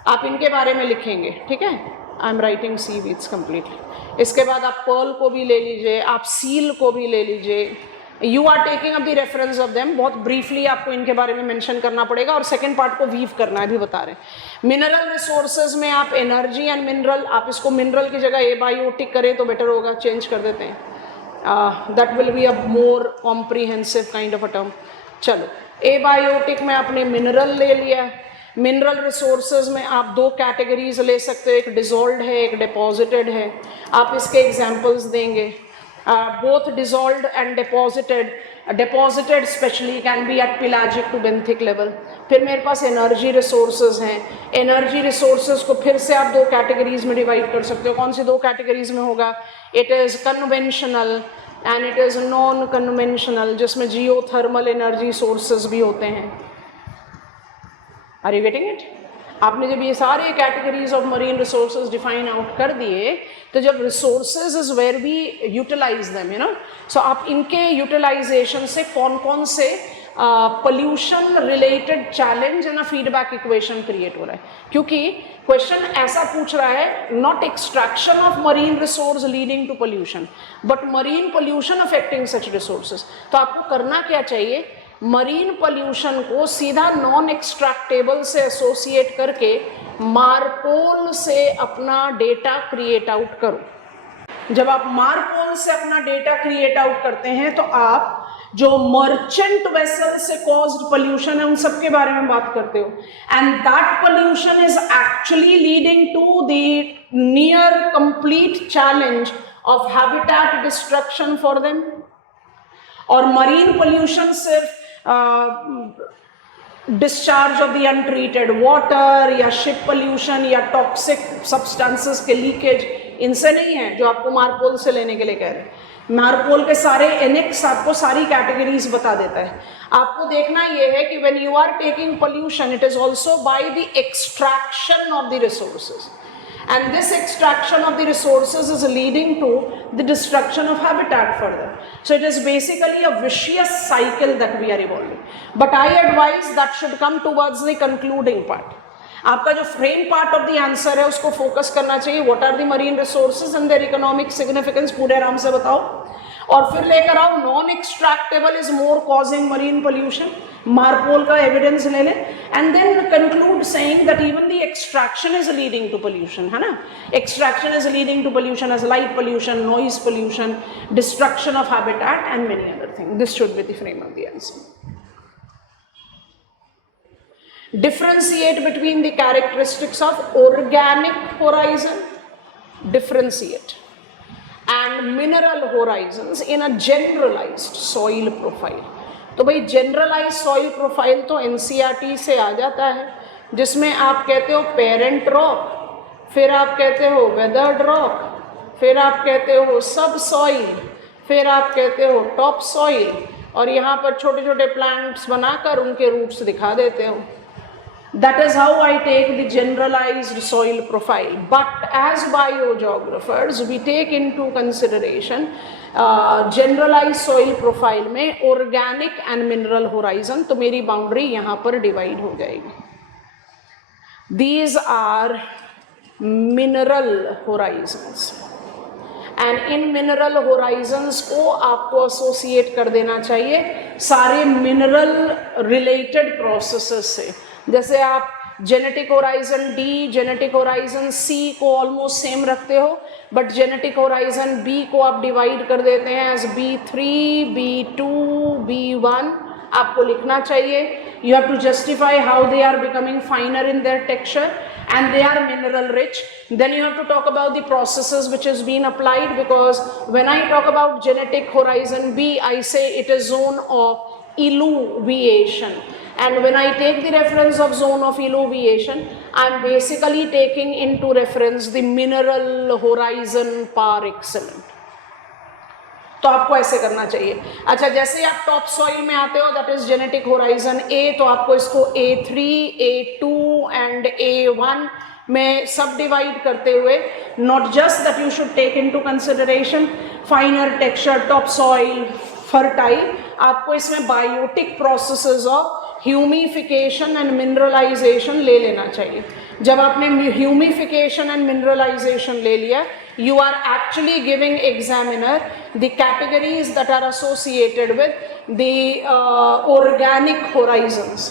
आप इनके बारे में लिखेंगे, ठीक है. I am writing seaweeds completely. इसके बाद आप पर्ल को भी ले लीजिए, आप सील को भी ले लीजिए. You are taking up the reference of them. बहुत ब्रीफली आपको इनके बारे में मेंशन करना पड़ेगा और सेकंड पार्ट को वीव करना है, अभी बता रहे हैं. मिनरल रिसोर्सेज में आप एनर्जी एंड मिनरल, आप इसको मिनरल की जगह एबायोटिक करें तो बेटर होगा, चेंज कर देते हैं. That will be a more comprehensive kind of a term. चलो, एबायोटिक में आपने मिनरल ले लिया. मिनरल रिसोर्सेज में आप दो कैटेगरीज ले सकते हो, एक डिजॉल्व्ड है, एक डिपॉजिटेड है. आप इसके एग्जांपल्स देंगे. Both dissolved and deposited specially can be at pelagic to benthic level. फिर मेरे पास एनर्जी रिसोर्सेज हैं. एनर्जी रिसोर्सेज को फिर से आप दो कैटेगरीज में डिवाइड कर सकते हो. कौन सी दो कैटेगरीज में होगा? It is conventional and it is non conventional, जिसमें जियोथर्मल एनर्जी सोर्सेज भी होते हैं. Are you getting it? आपने जब ये सारे categories of marine resources define out कर दिए तो जब resources is where we utilise them, you know, so आप इनके यूटिलाइजेशन से कौन कौन से pollution related challenge and feedback equation create हो रहा है. क्योंकि क्वेश्चन ऐसा पूछ रहा है, not extraction of marine resource leading to pollution but marine pollution affecting such resources. तो आपको करना क्या चाहिए? मरीन पोल्यूशन को सीधा नॉन एक्सट्रैक्टेबल से एसोसिएट करके मारपोल से अपना डेटा क्रिएट आउट करो. जब आप मारपोल से अपना डेटा क्रिएट आउट करते हैं तो आप जो मर्चेंट वेसल से कॉज्ड पोल्यूशन है उन सब के बारे में बात करते हो. And that pollution is actually leading to the near complete challenge of habitat destruction for them. और मरीन पोल्यूशन सिर्फ discharge of the untreated water या शिप पोल्यूशन या टॉक्सिक सब्सटेंसेस के लीकेज, इनसे नहीं है जो आपको मारपोल से लेने के लिए कह रहे हैं. मारपोल के सारे एनेक्स आपको सारी कैटेगरीज बता देता है. आपको देखना ये है कि when you are taking pollution it is also by the extraction of the resources. And this extraction of the resources is leading to the destruction of habitat further. So it is basically a vicious cycle that we are evolving. But I advise that should come towards the concluding part. आपका जो frame part of the answer है उसको focus करना चाहिए. What are the marine resources and their economic significance, पूरे आराम से बताओ. और फिर लेकर आओ non extractable is more causing marine pollution. MARPOL का एविडेंस ले लें and then conclude saying that even the extraction is leading to pollution, है ना. Extraction is leading to pollution as light pollution, noise pollution, destruction of habitat and many other things. This should be the frame of the answer. Differentiate between the characteristics of organic horizon, differentiate, and mineral horizons in a generalized soil profile. तो भाई generalise soil profile तो NCERT से आ जाता है, जिसमें आप कहते हो पेरेंट रॉक, फिर आप कहते हो वेदर्ड रॉक, फिर आप कहते हो सब सॉइल, फिर आप कहते हो टॉप सॉइल, और यहाँ पर छोटे छोटे प्लांट्स बनाकर उनके रूट्स दिखा देते हो. That is how I take the generalized soil profile. But as biogeographers, we take into consideration generalized soil profile में organic and mineral horizon. तो मेरी boundary यहाँ पर divide हो जाएगी. These are mineral horizons. And in mineral horizons को आपको associate कर देना चाहिए सारे mineral related processes से. जैसे आप genetic horizon D, genetic horizon C को ऑलमोस्ट सेम रखते हो, बट जेनेटिक होराइजन बी को आप डिवाइड कर देते हैं एज B3, B2, B1. आपको लिखना चाहिए. You have to justify how they are becoming finer in their texture and they are mineral rich. Then you have to talk about the processes which has been applied, because when I talk about genetic horizon B, I say it is zone of eluviation. And when I take the reference of zone of eluviation, I am basically taking into reference the mineral horizon par excellence. तो आपको ऐसे करना चाहिए. अच्छा, जैसे आप top soil में आते हो, दैट इज जेनेटिक होराइजन ए, तो आपको इसको A3, A2 एंड A1 में सब डिवाइड करते हुए, not just that you should take into consideration finer texture, top soil, fertile, आपको इसमें biotic processes of humification and mineralisation ले लेना चाहिए. जब आपने ह्यूमिफिकेशन एंड मिनरलाइजेशन ले लिया, you are actually giving examiner the categories that are associated with the organic horizons.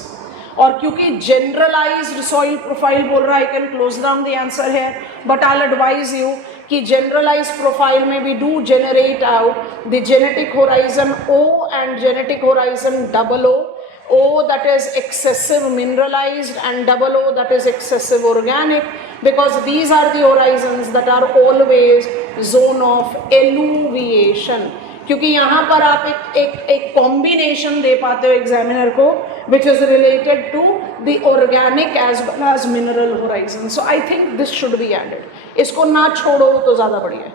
और क्योंकि generalized soil profile बोल रहा है, I can close down the answer here, but I'll advise you कि generalized profile में we do generate out the genetic horizon O and genetic horizon O. O that is excessive mineralized and O that is excessive organic, because these are the horizons that are always zone of eluviation. क्योंकि यहाँ पर आप एक combination दे पाते हो examiner को which is related to the organic as well as mineral horizon. So I think this should be added. इसको ना छोड़ो तो ज़्यादा बढ़िया है.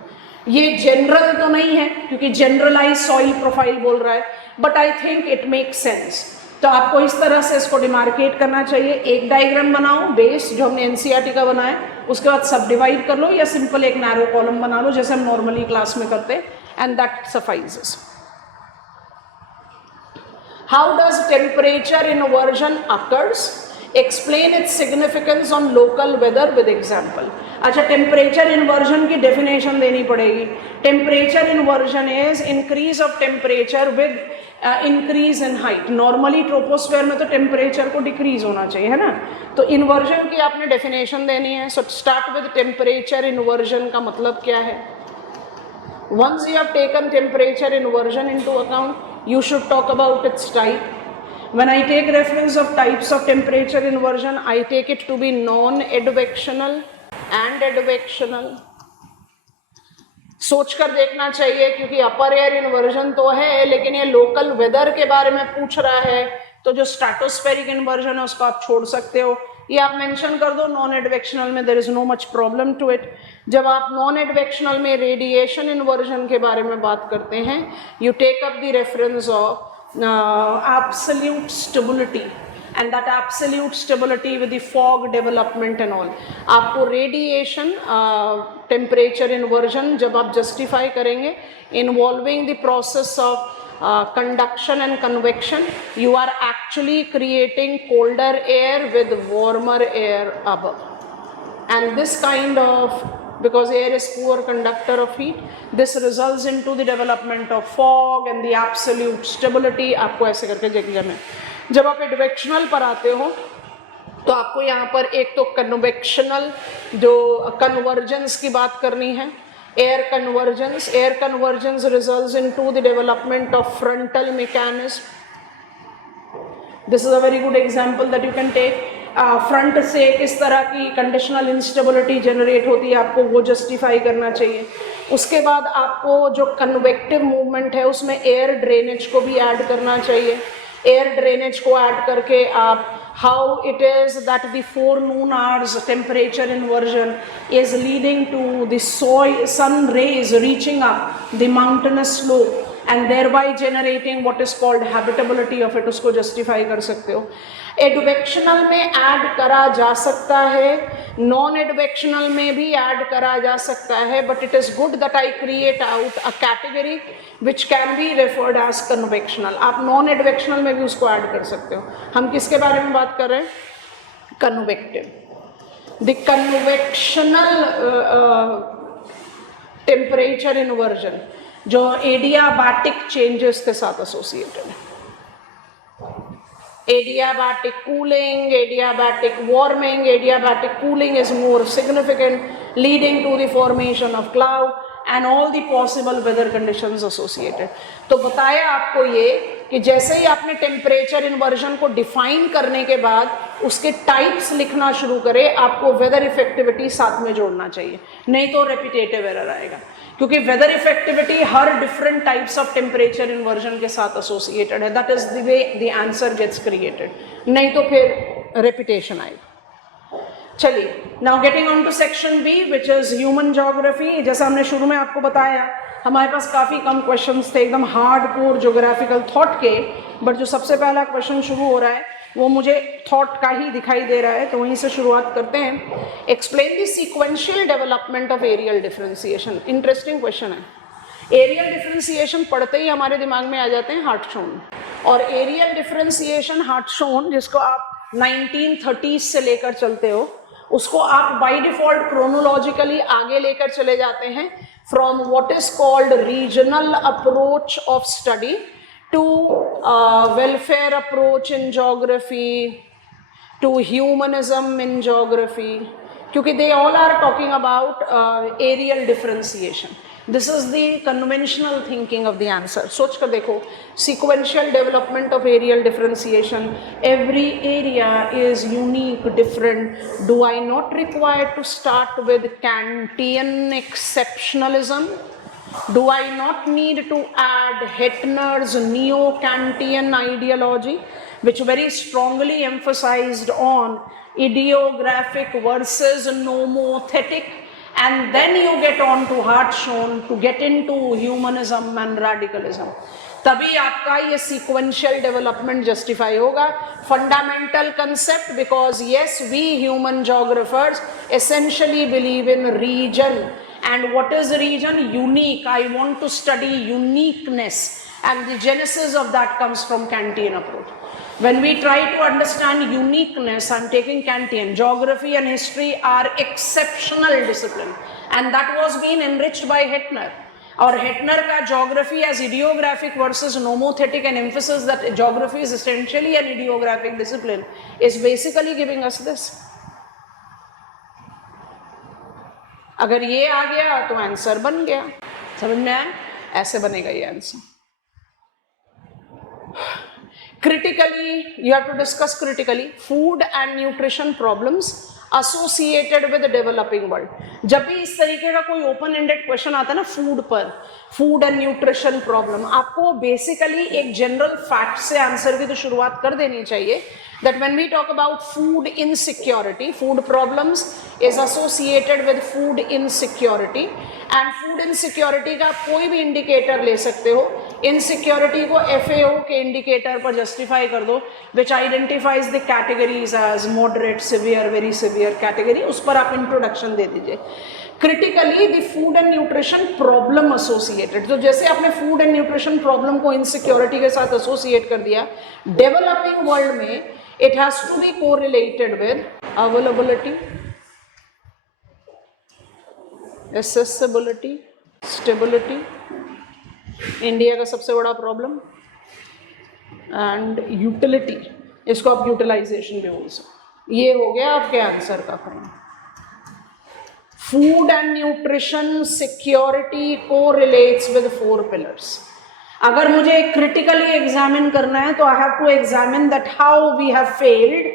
ये जनरल तो नहीं है क्योंकि जनरलाइज सॉइल प्रोफाइल बोल रहा है, but I think it make sense. तो आपको इस तरह से इसको डिमार्केट करना चाहिए. एक डायग्राम बनाओ बेस जो हमने एनसीईआरटी का बनाया, उसके बाद सब डिवाइड कर लो, या सिंपल एक नैरो कॉलम बना लो जैसे हम नॉर्मली क्लास में करते हैं, and that suffices. How does temperature inversion occurs? Explain its significance on local weather with example. अच्छा, टेम्परेचर इनवर्जन की डेफिनेशन देनी पड़ेगी. Temperature inversion is increase of temperature with increase in height. Normally troposphere में तो temperature को decrease होना चाहिए, है ना. तो इन्वर्जन की आपने डेफिनेशन देनी है. So start with temperature inversion का मतलब क्या है. Once you have taken temperature inversion into account, you should talk about its type. When I take reference of types of temperature inversion, I take it to be non-advectional and advectional. सोच कर देखना चाहिए क्योंकि अपर air inversion तो है, लेकिन ये local weather के बारे में पूछ रहा है, तो जो स्ट्रेटोस्फेरिक इन्वर्जन है उसको आप छोड़ सकते हो. ये आप मेंशन कर दो. नॉन एडवेक्शनल में there is no much problem to it. जब आप नॉन एडवेक्शनल में रेडिएशन इन्वर्जन के बारे में बात करते हैं, you take up the reference of absolute stability, and that absolute stability with the fog development and all. आपको रेडिएशन टेम्परेचर इन्वर्जन जब आप जस्टिफाई करेंगे involving the process of conduction and convection, you are actually creating colder air with warmer air above. And this kind of, because air is poor conductor of heat, this results into the development of fog and the absolute stability. आपको ऐसे करके देखिए. में जब आप एडवेक्शनल पर आते हो तो आपको यहाँ पर एक तो कन्वेक्शनल जो कन्वर्जेंस की बात करनी है. Air convergence results into the development of frontal mechanism. This is a very good example that you can take. Front से किस तरह की कंडीशनल इंस्टेबिलिटी जनरेट होती है, आपको वो जस्टिफाई करना चाहिए। उसके बाद आपको जो कन्वेक्टिव मूवमेंट है उसमें एयर ड्रेनेज को भी ऐड करना चाहिए। एयर ड्रेनेज को ऐड करके आप how it is that the forenoon hours temperature inversion is leading to the sun rays reaching up the mountainous slope and thereby generating what is called habitability of it, उसको justify कर सकते हो। एडवेक्शनल में add करा जा सकता है, non advectional में भी ऐड करा जा सकता है, but it is good that I create out a category which can be referred as convectional. आप नॉन एडवेक्शनल में भी उसको ऐड कर सकते हो। हम किसके बारे में बात कर रहे हैं? Convective. The convectional temperature inversion जो एडियाबैटिक चेंजेस के साथ एसोसिएटेड है। Adiabatic cooling, adiabatic warming, adiabatic cooling is more significant, leading to the formation of cloud and all the possible weather conditions associated. तो बताया आपको ये कि जैसे ही आपने टेम्परेचर इन्वर्जन को डिफाइन करने के बाद उसके टाइप्स लिखना शुरू करें, आपको वेदर इफेक्टिविटी साथ में जोड़ना चाहिए, नहीं तो रेपिटेटिव एरर आएगा, क्योंकि वेदर इफेक्टिविटी हर different types of temperature inversion के साथ एसोसिएटेड है। That is the way the answer gets created, नहीं तो फिर रेपिटेशन आएगा। चलिए, now getting on to section B which is human geography. जैसा हमने शुरू में आपको बताया, हमारे पास काफ़ी कम क्वेश्चंस थे एकदम हार्ड कोर ज्योग्राफिकल थॉट के, बट जो सबसे पहला क्वेश्चन शुरू हो रहा है वो मुझे थॉट का ही दिखाई दे रहा है, तो वहीं से शुरुआत करते हैं। Explain the sequential development of areal differentiation. Interesting question है। एरियल डिफरेंशिएशन पढ़ते ही हमारे दिमाग में आ जाते हैं हार्टशोन, और एरियल डिफरेंशिएशन हार्टशोन जिसको आप 1930s से लेकर चलते हो, उसको आप बाय डिफॉल्ट क्रोनोलॉजिकली आगे लेकर चले जाते हैं from what is called regional approach of study to welfare approach in geography, to humanism in geography, क्योंकि they all are talking about areal differentiation. This is the conventional thinking of the answer. सोच कर देखो, sequential development of areal differentiation, every area is unique, different. Do I not require to start with Kantian exceptionalism? Do I not need to add Hettner's neo-Kantian ideology, which very strongly emphasized on ideographic versus nomothetic, and then you get on to Hartshorne to get into humanism and radicalism. तभी आपका ये sequential development justify होगा। Fundamental concept, because yes, we human geographers essentially believe in region. And what is region? Unique. I want to study uniqueness, and the genesis of that comes from Kantian approach. When we try to understand uniqueness, I'm taking Kantian. Geography and history are exceptional discipline, and that was being enriched by Hettner. और हेटनर का geography as ideographic versus nomothetic, and emphasis that geography is essentially an ideographic discipline, is basically giving us this. अगर ये आ गया तो answer बन गया। समझ में आया? ऐसे बनेगा ये answer. Critically you have to discuss critically food and nutrition problems associated with developing world. जब भी इस तरीके का कोई ओपन एंडेड क्वेश्चन आता है ना फूड पर, फूड एंड न्यूट्रिशन प्रॉब्लम, आपको बेसिकली एक जनरल फैक्ट से आंसर की तो शुरुआत कर देनी चाहिए that when we talk about food insecurity, food problems is associated with food insecurity, and food insecurity का कोई भी इंडिकेटर ले सकते हो। इनसिक्योरिटी को FAO के इंडिकेटर पर जस्टिफाई कर दो, which identifies the categories as moderate, severe, very severe category, उस पर आप इंट्रोडक्शन दे दीजिए। Critically the food and nutrition problem associated, तो जैसे आपने फूड एंड न्यूट्रिशन प्रॉब्लम को इनसिक्योरिटी के साथ एसोसिएट कर दिया, डेवलपिंग वर्ल्ड में it has to be correlated with availability, accessibility, stability, India का सबसे बड़ा प्रॉब्लम, एंड यूटिलिटी, इसको आप यूटिलाइजेशन भी बोल सकते। ये हो गया आपके आंसर का form. Food and nutrition security correlates with 4 pillars. अगर मुझे क्रिटिकली एग्जामिन करना है तो I have to examine that how we have failed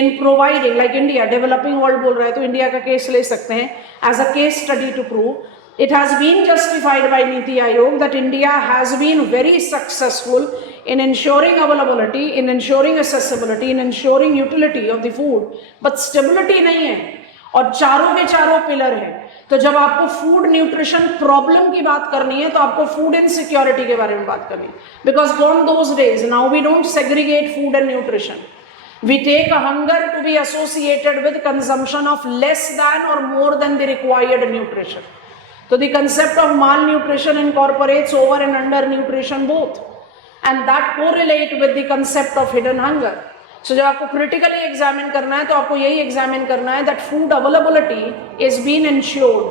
in providing, like India, developing world बोल रहा है तो इंडिया का केस ले सकते हैं as a case study to prove. It has been justified by Niti Aayog that India has been very successful in ensuring availability, in ensuring accessibility, in ensuring utility of the food, but stability नहीं है और चारों के चारों pillar है. तो जब आपको फूड न्यूट्रिशन प्रॉब्लम की बात करनी है तो आपको फूड इनसिक्योरिटी के बारे में बात करनी है. Because gone those days, now we don't segregate food and nutrition. We take a hunger to be associated with consumption of less than or more than the required nutrition. So the concept of malnutrition incorporates over and under nutrition both, and that correlate with the concept of hidden hunger. So जब आपको critically examine करना है तो आपको यही examine करना है that food availability is being ensured,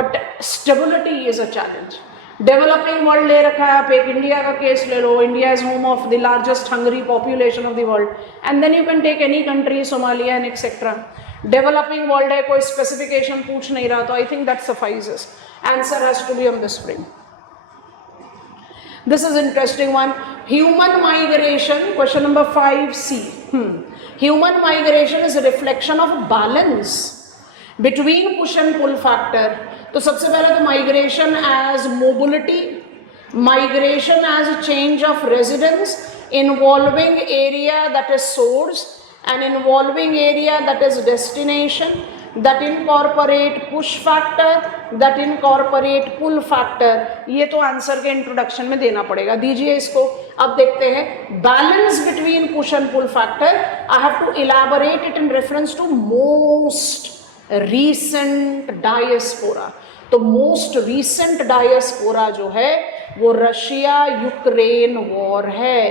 but stability is a challenge. Developing world ले रखा है, आप एक इंडिया का केस ले लो. India is home of the largest hungry population of the world, and then you can take any country, Somalia and etcetera. Developing world है, कोई स्पेसिफिकेशन पूछ नहीं रहा, तो I think that suffices. Answer has to be on the spring. This is interesting one. Human migration, question number 5C. Human migration is a reflection of balance between push and pull factor. तो सबसे पहले तो migration as mobility, migration as change of residence involving area that is source and involving area that is destination, that incorporate push factor, that incorporate pull factor. ये तो answer के introduction में देना पड़ेगा. दीजिए इसको. अब देखते हैं balance between push and pull factor. I have to elaborate it in reference to most recent diaspora. तो मोस्ट रीसेंट डायस्पोरा जो है वो रशिया यूक्रेन वॉर है.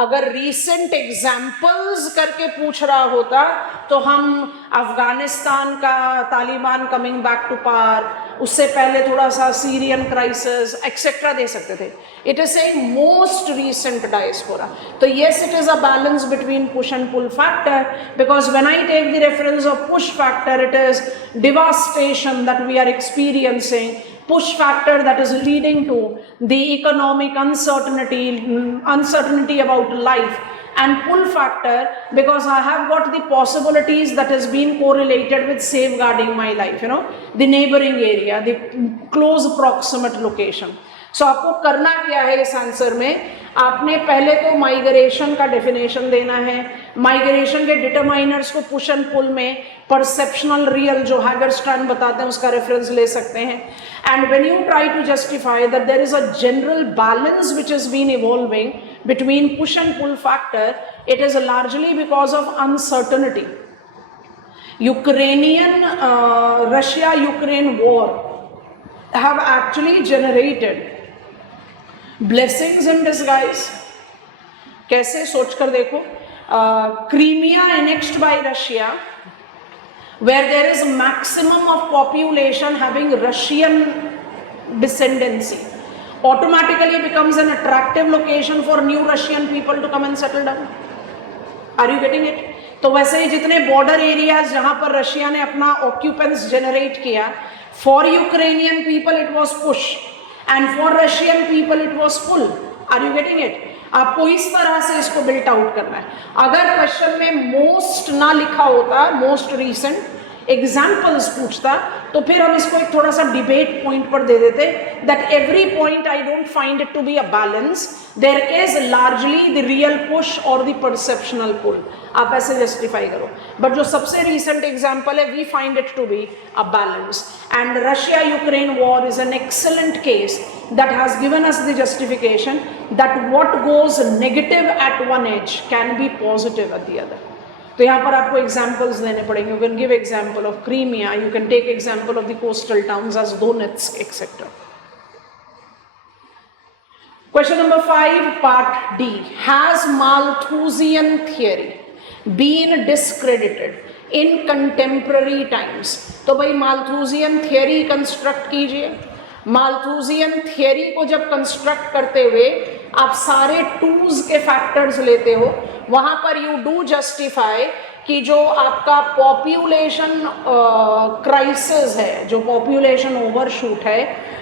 अगर रीसेंट एग्जाम्पल्स करके पूछ रहा होता तो हम अफगानिस्तान का, Taliban coming back to power, उससे पहले थोड़ा सा सीरियन क्राइसिस एक्सेट्रा दे सकते थे. It is saying most recent diaspora. तो yes, it is a balance between push and pull factor, because when I take the reference of push factor, it is devastation that we are experiencing. Push factor that is leading to the economic uncertainty about life, and pull factor because I have got the possibilities that has been correlated with safeguarding my life, the neighboring area, the close proximate location. So आपको करना क्या है इस answer में? आपने पहले तो migration का डेफिनेशन देना है. माइग्रेशन के डिटरमाइनर्स को पुश एंड पुल में परसेप्शनल रियल जो हैगरस्ट्रैंड बताते हैं उसका रेफरेंस ले सकते हैं. And when you try to justify that there is a general balance which has been evolving between push and pull factor, it is largely because of uncertainty. Russia-Ukraine war have actually generated blessings in disguise. कैसे? सोच कर देखो. Crimea annexed by Russia, where there is maximum of population having Russian descendancy, automatically becomes an attractive location for new Russian people to come and settle down. Are you getting it? तो वैसे ही जितने border areas जहां पर Russia ने अपना occupance generate किया, for Ukrainian people it was push and for Russian people it was pull. Are you getting it? आपको इस तरह से इसको बिल्ट आउट करना है. अगर क्वेश्चन में मोस्ट ना लिखा होता, मोस्ट रीसेंट एग्जाम्पल्स पूछता, तो फिर हम इसको एक थोड़ा सा डिबेट पॉइंट पर दे देते that every point I don't find it to be a balance, there is largely the real push और द परसेप्शनल पुल. आप ऐसे जस्टिफाई करो. बट जो सबसे रीसेंट एग्जाम्पल है, we find it to be a balance. And Russia Ukraine war is an excellent case that has given us the justification that what goes negative at one edge can be positive at the other. तो यहाँ पर आपको examples देने पड़ेंगे. You can give example of Crimea, you can take example of the coastal towns as Donetsk etcetera. Question number 5, part D. Has Malthusian theory been discredited in contemporary times? तो भाई Malthusian theory construct कीजिए. Malthusian theory को जब construct करते हुए आप सारे twos के फैक्टर्स लेते हो, वहां पर यू डू जस्टिफाई कि जो आपका पॉपुलेशन क्राइसिस है, जो पॉपुलेशन ओवरशूट है,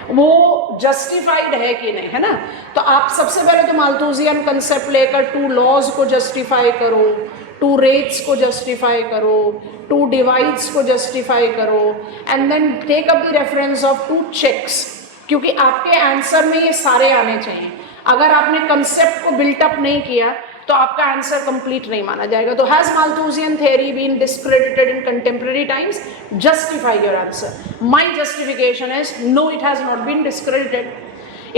वो जस्टिफाइड है कि नहीं, है ना। तो आप सबसे पहले तो माल्थुसियन कंसेप्ट लेकर 2 लॉज को जस्टिफाई करो, 2 रेट्स को जस्टिफाई करो, 2 डिवाइड्स को जस्टिफाई करो, and then take up the reference of 2 checks, क्योंकि आपके आंसर में ये सारे आने चाहिए। अगर आपने कंसेप्ट को बिल्टअप नहीं किया तो आपका आंसर कंप्लीट नहीं माना जाएगा। तो has Malthusian theory been discredited in contemporary times? Justify your answer. My justification is no, it has not been discredited.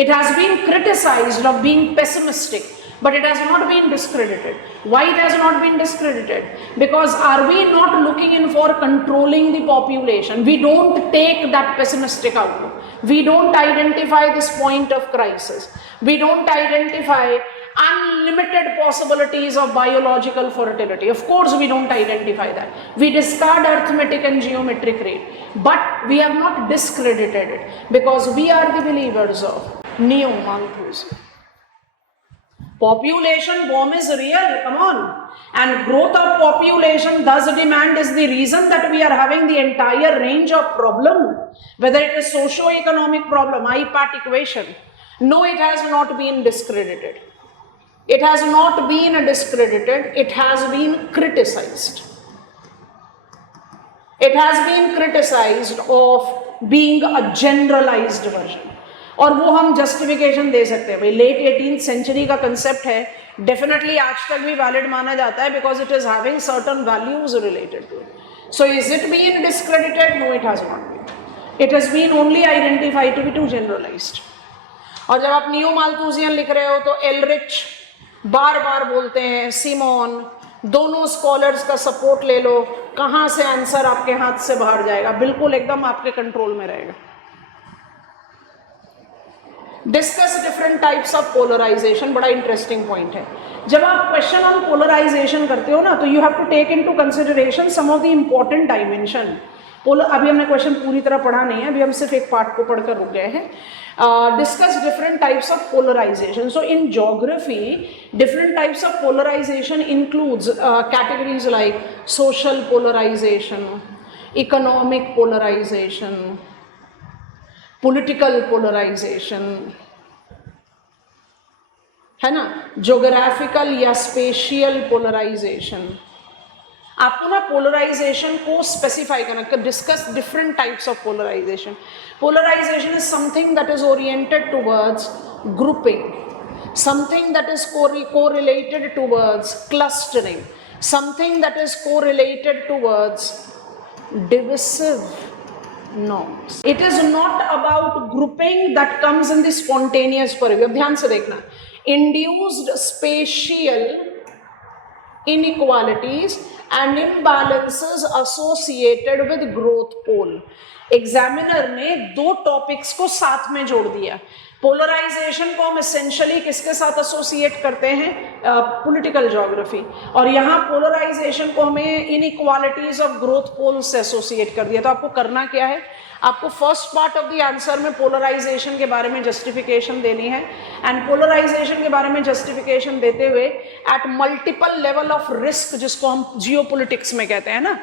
It has been criticized of being pessimistic, but it has not been discredited. Why it has not been discredited? Because are we not looking in for controlling the population? We don't take that pessimistic outlook. We don't identify this point of crisis. We don't identify unlimited possibilities of biological fertility. Of course we don't identify that. We discard arithmetic and geometric rate, but we have not discredited it, because we are the believers of neo-Malthusian. Population bomb is real, come on. And growth of population thus demand is the reason that we are having the entire range of problem, whether it is socio-economic problem, IPAT equation. No, it has not been discredited. It has not been discredited, it has been criticized. It has been criticized of being a generalized version. और वो हम justification दे सकते हैं, भाई late 18th century का concept है, definitely आज तक भी वैलिड माना जाता है, because it is having certain values related to it. So is it been discredited? No, it has not been. It has been only identified to be too generalised. और जब आप न्यू माल्थुसियन लिख रहे हो तो एलरिच बार बार बोलते हैं, सिमोन, दोनों स्कॉलर्स का सपोर्ट ले लो, कहां से आंसर आपके हाथ से बाहर जाएगा, बिल्कुल एकदम आपके कंट्रोल में रहेगा. Discuss different types of polarisation, बड़ा इंटरेस्टिंग पॉइंट है. जब आप क्वेश्चन ऑन पोलराइजेशन करते हो ना, तो you have to take into consideration some of the important dimension. अभी हमने क्वेश्चन पूरी तरह पढ़ा नहीं है, अभी हम सिर्फ एक पार्ट को पढ़कर रुक गए हैं. Discuss different types of polarization. So in geography, different types of polarization includes categories like social polarization, economic polarization, political polarization, है ना, geographical या spatial polarization. आपको ना पोलराइजेशन को स्पेसिफाई करना, discuss different types of polarisation. Polarisation is something that is oriented towards grouping, something that is correlated towards clustering, something that is correlated towards divisive norms. It is not about grouping that comes in the spontaneous purview. ध्यान से देखना, induced spatial inequalities and imbalances associated with growth pole. Examiner ने 2 topics को साथ में जोड़ दिया. Polarisation को हम एसेंशियली किसके साथ एसोसिएट करते हैं? Political geography. और यहाँ पोलराइजेशन को हमें इनइक्वालिटीज ऑफ ग्रोथ पोल से एसोसिएट कर दिया. तो आपको करना क्या है? आपको first part of the answer में पोलराइजेशन के बारे में जस्टिफिकेशन देनी है, एंड पोलराइजेशन के बारे में जस्टिफिकेशन देते हुए at multiple level of risk, जिसको हम जियोपॉलिटिक्स में कहते हैं ना,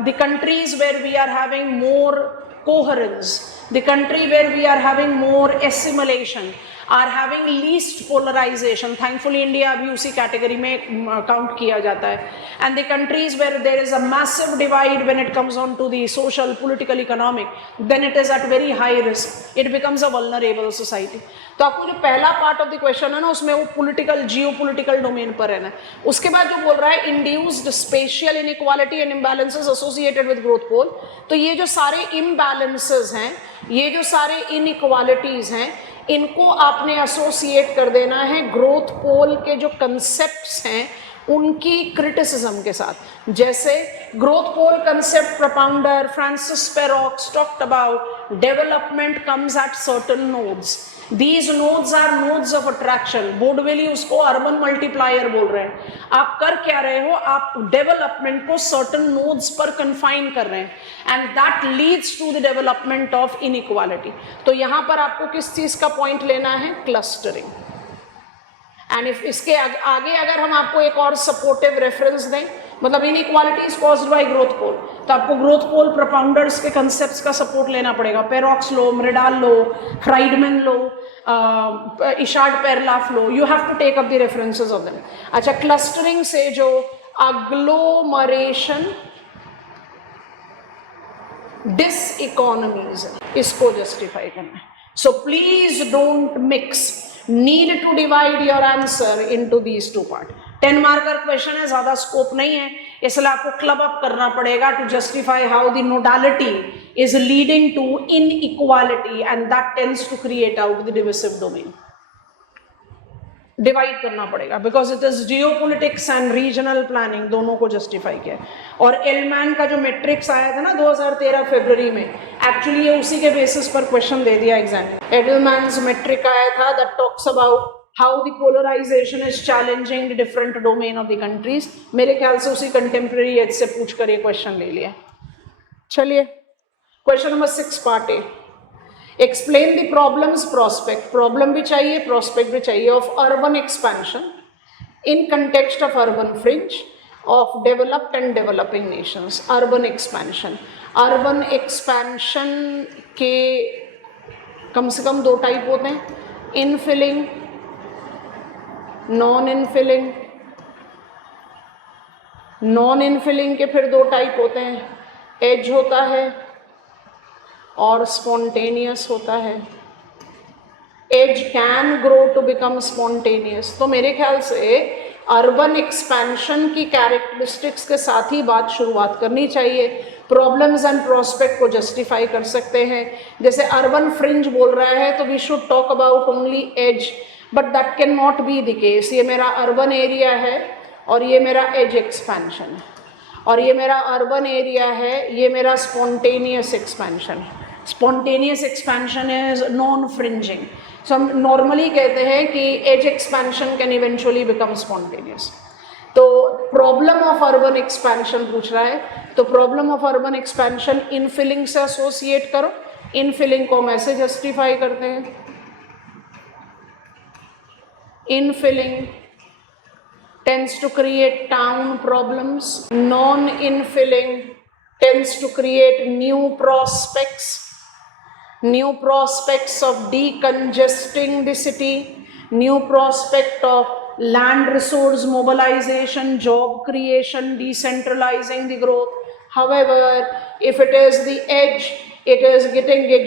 the countries where we are having more coherence, the country where we are having more assimilation, are having least polarization. Thankfully India अभी उसी कैटेगरी में काउंट किया जाता है. And the countries where there is a massive divide when it comes on to the social, political, economic, then it is at very high risk. It becomes a vulnerable society. तो आपको जो पहला part of the question है ना, उसमें वो political geopolitical domain पर है ना. उसके बाद जो बोल रहा है induced spatial inequality and imbalances associated with growth pole. तो ये जो सारे इम्बैलेंसेस हैं, ये जो सारे इनइक्वालिटीज हैं, इनको आपने एसोसिएट कर देना है ग्रोथ पोल के जो कंसेप्ट्स हैं उनकी क्रिटिसिज्म के साथ. जैसे growth pole concept propounder Francois Perroux talked about development comes at certain nodes. These nodes are nodes of attraction. Boudeville उसको अर्बन मल्टीप्लायर बोल रहे हैं. आप कर क्या रहे हो? आप डेवलपमेंट को सर्टन नोड्स पर कन्फाइन कर रहे हैं, and that leads to the development of inequality. तो यहां पर आपको किस चीज का पॉइंट लेना है? क्लस्टरिंग. एंड इफ इसके आगे अगर हम आपको एक और सपोर्टिव रेफरेंस दें, मतलब inequality is caused by growth pole, तो आपको ग्रोथ पोल प्रोपाउंडर्स के कंसेप्ट्स का सपोर्ट लेना पड़ेगा, पेरॉक्स लो, म्रिडाल लो, फ्राइडमैन लो, इशार्ड पेरलाफ लो, you have to take up the references of them. अच्छा, क्लस्टरिंग से जो अग्लोमरेशन डिसइकोनॉमीज इसको जस्टिफाई करना है। So please don't mix, need to divide your answer into these two part. 10 marker question है, ज्यादा स्कोप नहीं है, इसलिए आपको क्लब अप करना पड़ेगा to justify how the nodality is leading to inequality and that tends to create out the divisive domain. Divide करना पड़ेगा because it is geopolitics and regional planning, दोनों को जस्टिफाई किया। और एलमैन का जो मैट्रिक्स आया था ना 2013 फरवरी में, एक्चुअली ये उसी के बेसिस पर क्वेश्चन दे दिया एग्जाम में। एडलमैन्स मैट्रिक आया था that talks about how the polarisation is challenging the different domain of the countries. मेरे ख्याल से उसी कंटेम्प्रेरी एज से पूछ कर ये क्वेश्चन ले लिया। चलिए question number 6 part A, explain the problems prospect, problem भी चाहिए प्रोस्पेक्ट भी चाहिए, of urban expansion in context of urban fringe of developed and developing Nations. Urban expansion, urban expansion के कम से कम 2 टाइप होते हैं, इनफिलिंग, नॉन इनफिलिंग। नॉन इनफिलिंग के फिर 2 टाइप होते हैं, एज होता है और स्पॉन्टेनियस होता है। Edge can grow to become spontaneous. तो मेरे ख्याल से अर्बन एक्सपेंशन की कैरेक्टरिस्टिक्स के साथ ही बात शुरुआत करनी चाहिए। प्रॉब्लम्स एंड प्रोस्पेक्ट को जस्टिफाई कर सकते हैं। जैसे अर्बन फ्रिंज बोल रहा है तो we should talk about only edge, but that can not be the case. ये मेरा अर्बन एरिया है और ये मेरा एज एक्सपेंशन है, और ये मेरा अर्बन एरिया है, ये मेरा स्पॉन्टेनियस एक्सपेंशन है। Spontaneous expansion is non fringing. So हम नॉर्मली कहते हैं कि edge expansion can eventually become spontaneous. तो प्रॉब्लम ऑफ अर्बन एक्सपेंशन पूछ रहा है, तो problem of urban expansion infilling से एसोसिएट करो। इनफिलिंग को हम ऐसे जस्टिफाई करते हैं, इनफिलिंग tends to create town problems. Non-infilling tends to create new prospects of decongesting the city, new prospect of land resource mobilization, job creation, decentralizing the growth. However, if it is the edge, it is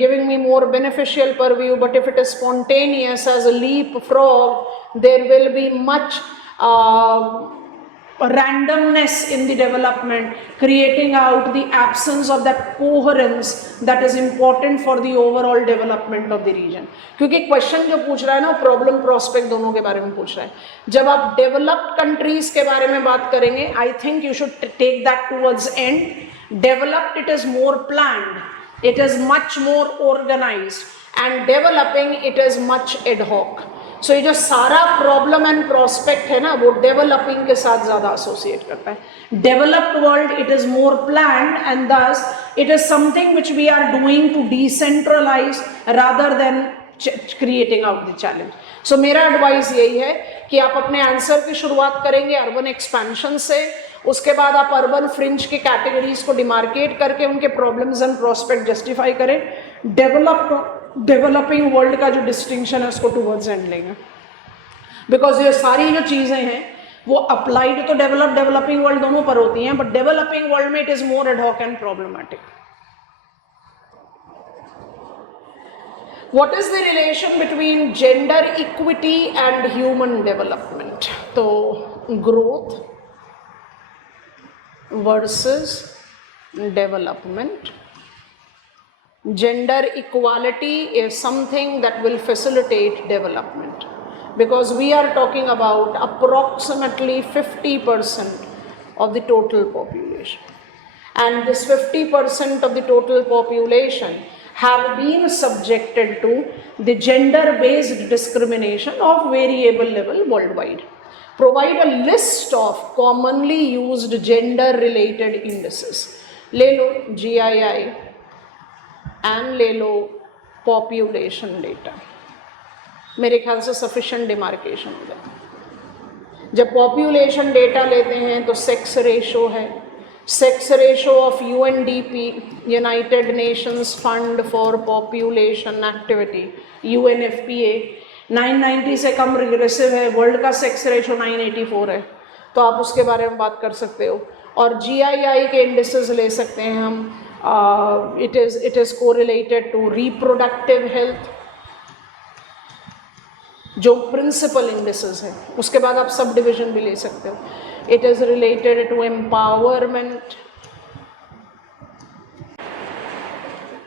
giving me more beneficial purview, but if it is spontaneous as a leapfrog, there will be much randomness in the development, creating out the absence of that coherence that is important for the overall development of the region. क्योंकि question जो पूछ रहा है ना, problem prospect दोनों के बारे में पूछ रहा है। जब आप डेवलप्ड कंट्रीज के बारे में बात करेंगे, I think you should take that towards end. Developed it is more planned, it is much more organized, and developing it is much ad hoc. So ये जो सारा प्रॉब्लम एंड प्रोस्पेक्ट है ना, वो डेवलपिंग के साथ ज्यादा एसोसिएट करता है। Developed world it is more planned and thus it is something which we are doing to decentralize rather than creating out the challenge. So मेरा एडवाइस यही है कि आप अपने आंसर की शुरुआत करेंगे अर्बन एक्सपेंशन से, उसके बाद आप अर्बन फ्रिंज के कैटेगरीज को डिमार्केट करके उनके प्रॉब्लम्स एंड प्रोस्पेक्ट जस्टिफाई करें। डेवलपिंग वर्ल्ड का जो डिस्टिंक्शन है उसको टूवर्ड्स एंड लेंगे, बिकॉज ये सारी जो चीज़ें हैं वो अप्लाइड तो डेवलपिंग वर्ल्ड दोनों पर होती हैं, बट डेवलपिंग वर्ल्ड में it is more ad hoc and problematic. What is the relation between gender equity and human development? तो growth versus development. Gender equality is something that will facilitate development, because we are talking about approximately 50% of the total population, and this 50% of the total population have been subjected to the gender-based discrimination of variable level worldwide. Provide a list of commonly used gender-related indices. ले लो GII and ले लो population data. मेरे ख्याल से sufficient demarcation हो जाए। जब population data लेते हैं तो सेक्स रेशो है, sex ratio of UNDP, United Nations fund for population activity, UNFPA, 990 से कम रिग्रेसिव है, वर्ल्ड का सेक्स रेशो 984 है, तो आप उसके बारे में बात कर सकते हो। और जीआईआई के इंडिसेस ले सकते हैं हम, it is correlated to reproductive health, जो प्रिंसिपल इंडिसेस है। उसके बाद आप सब डिविजन भी ले सकते हो। It is related to empowerment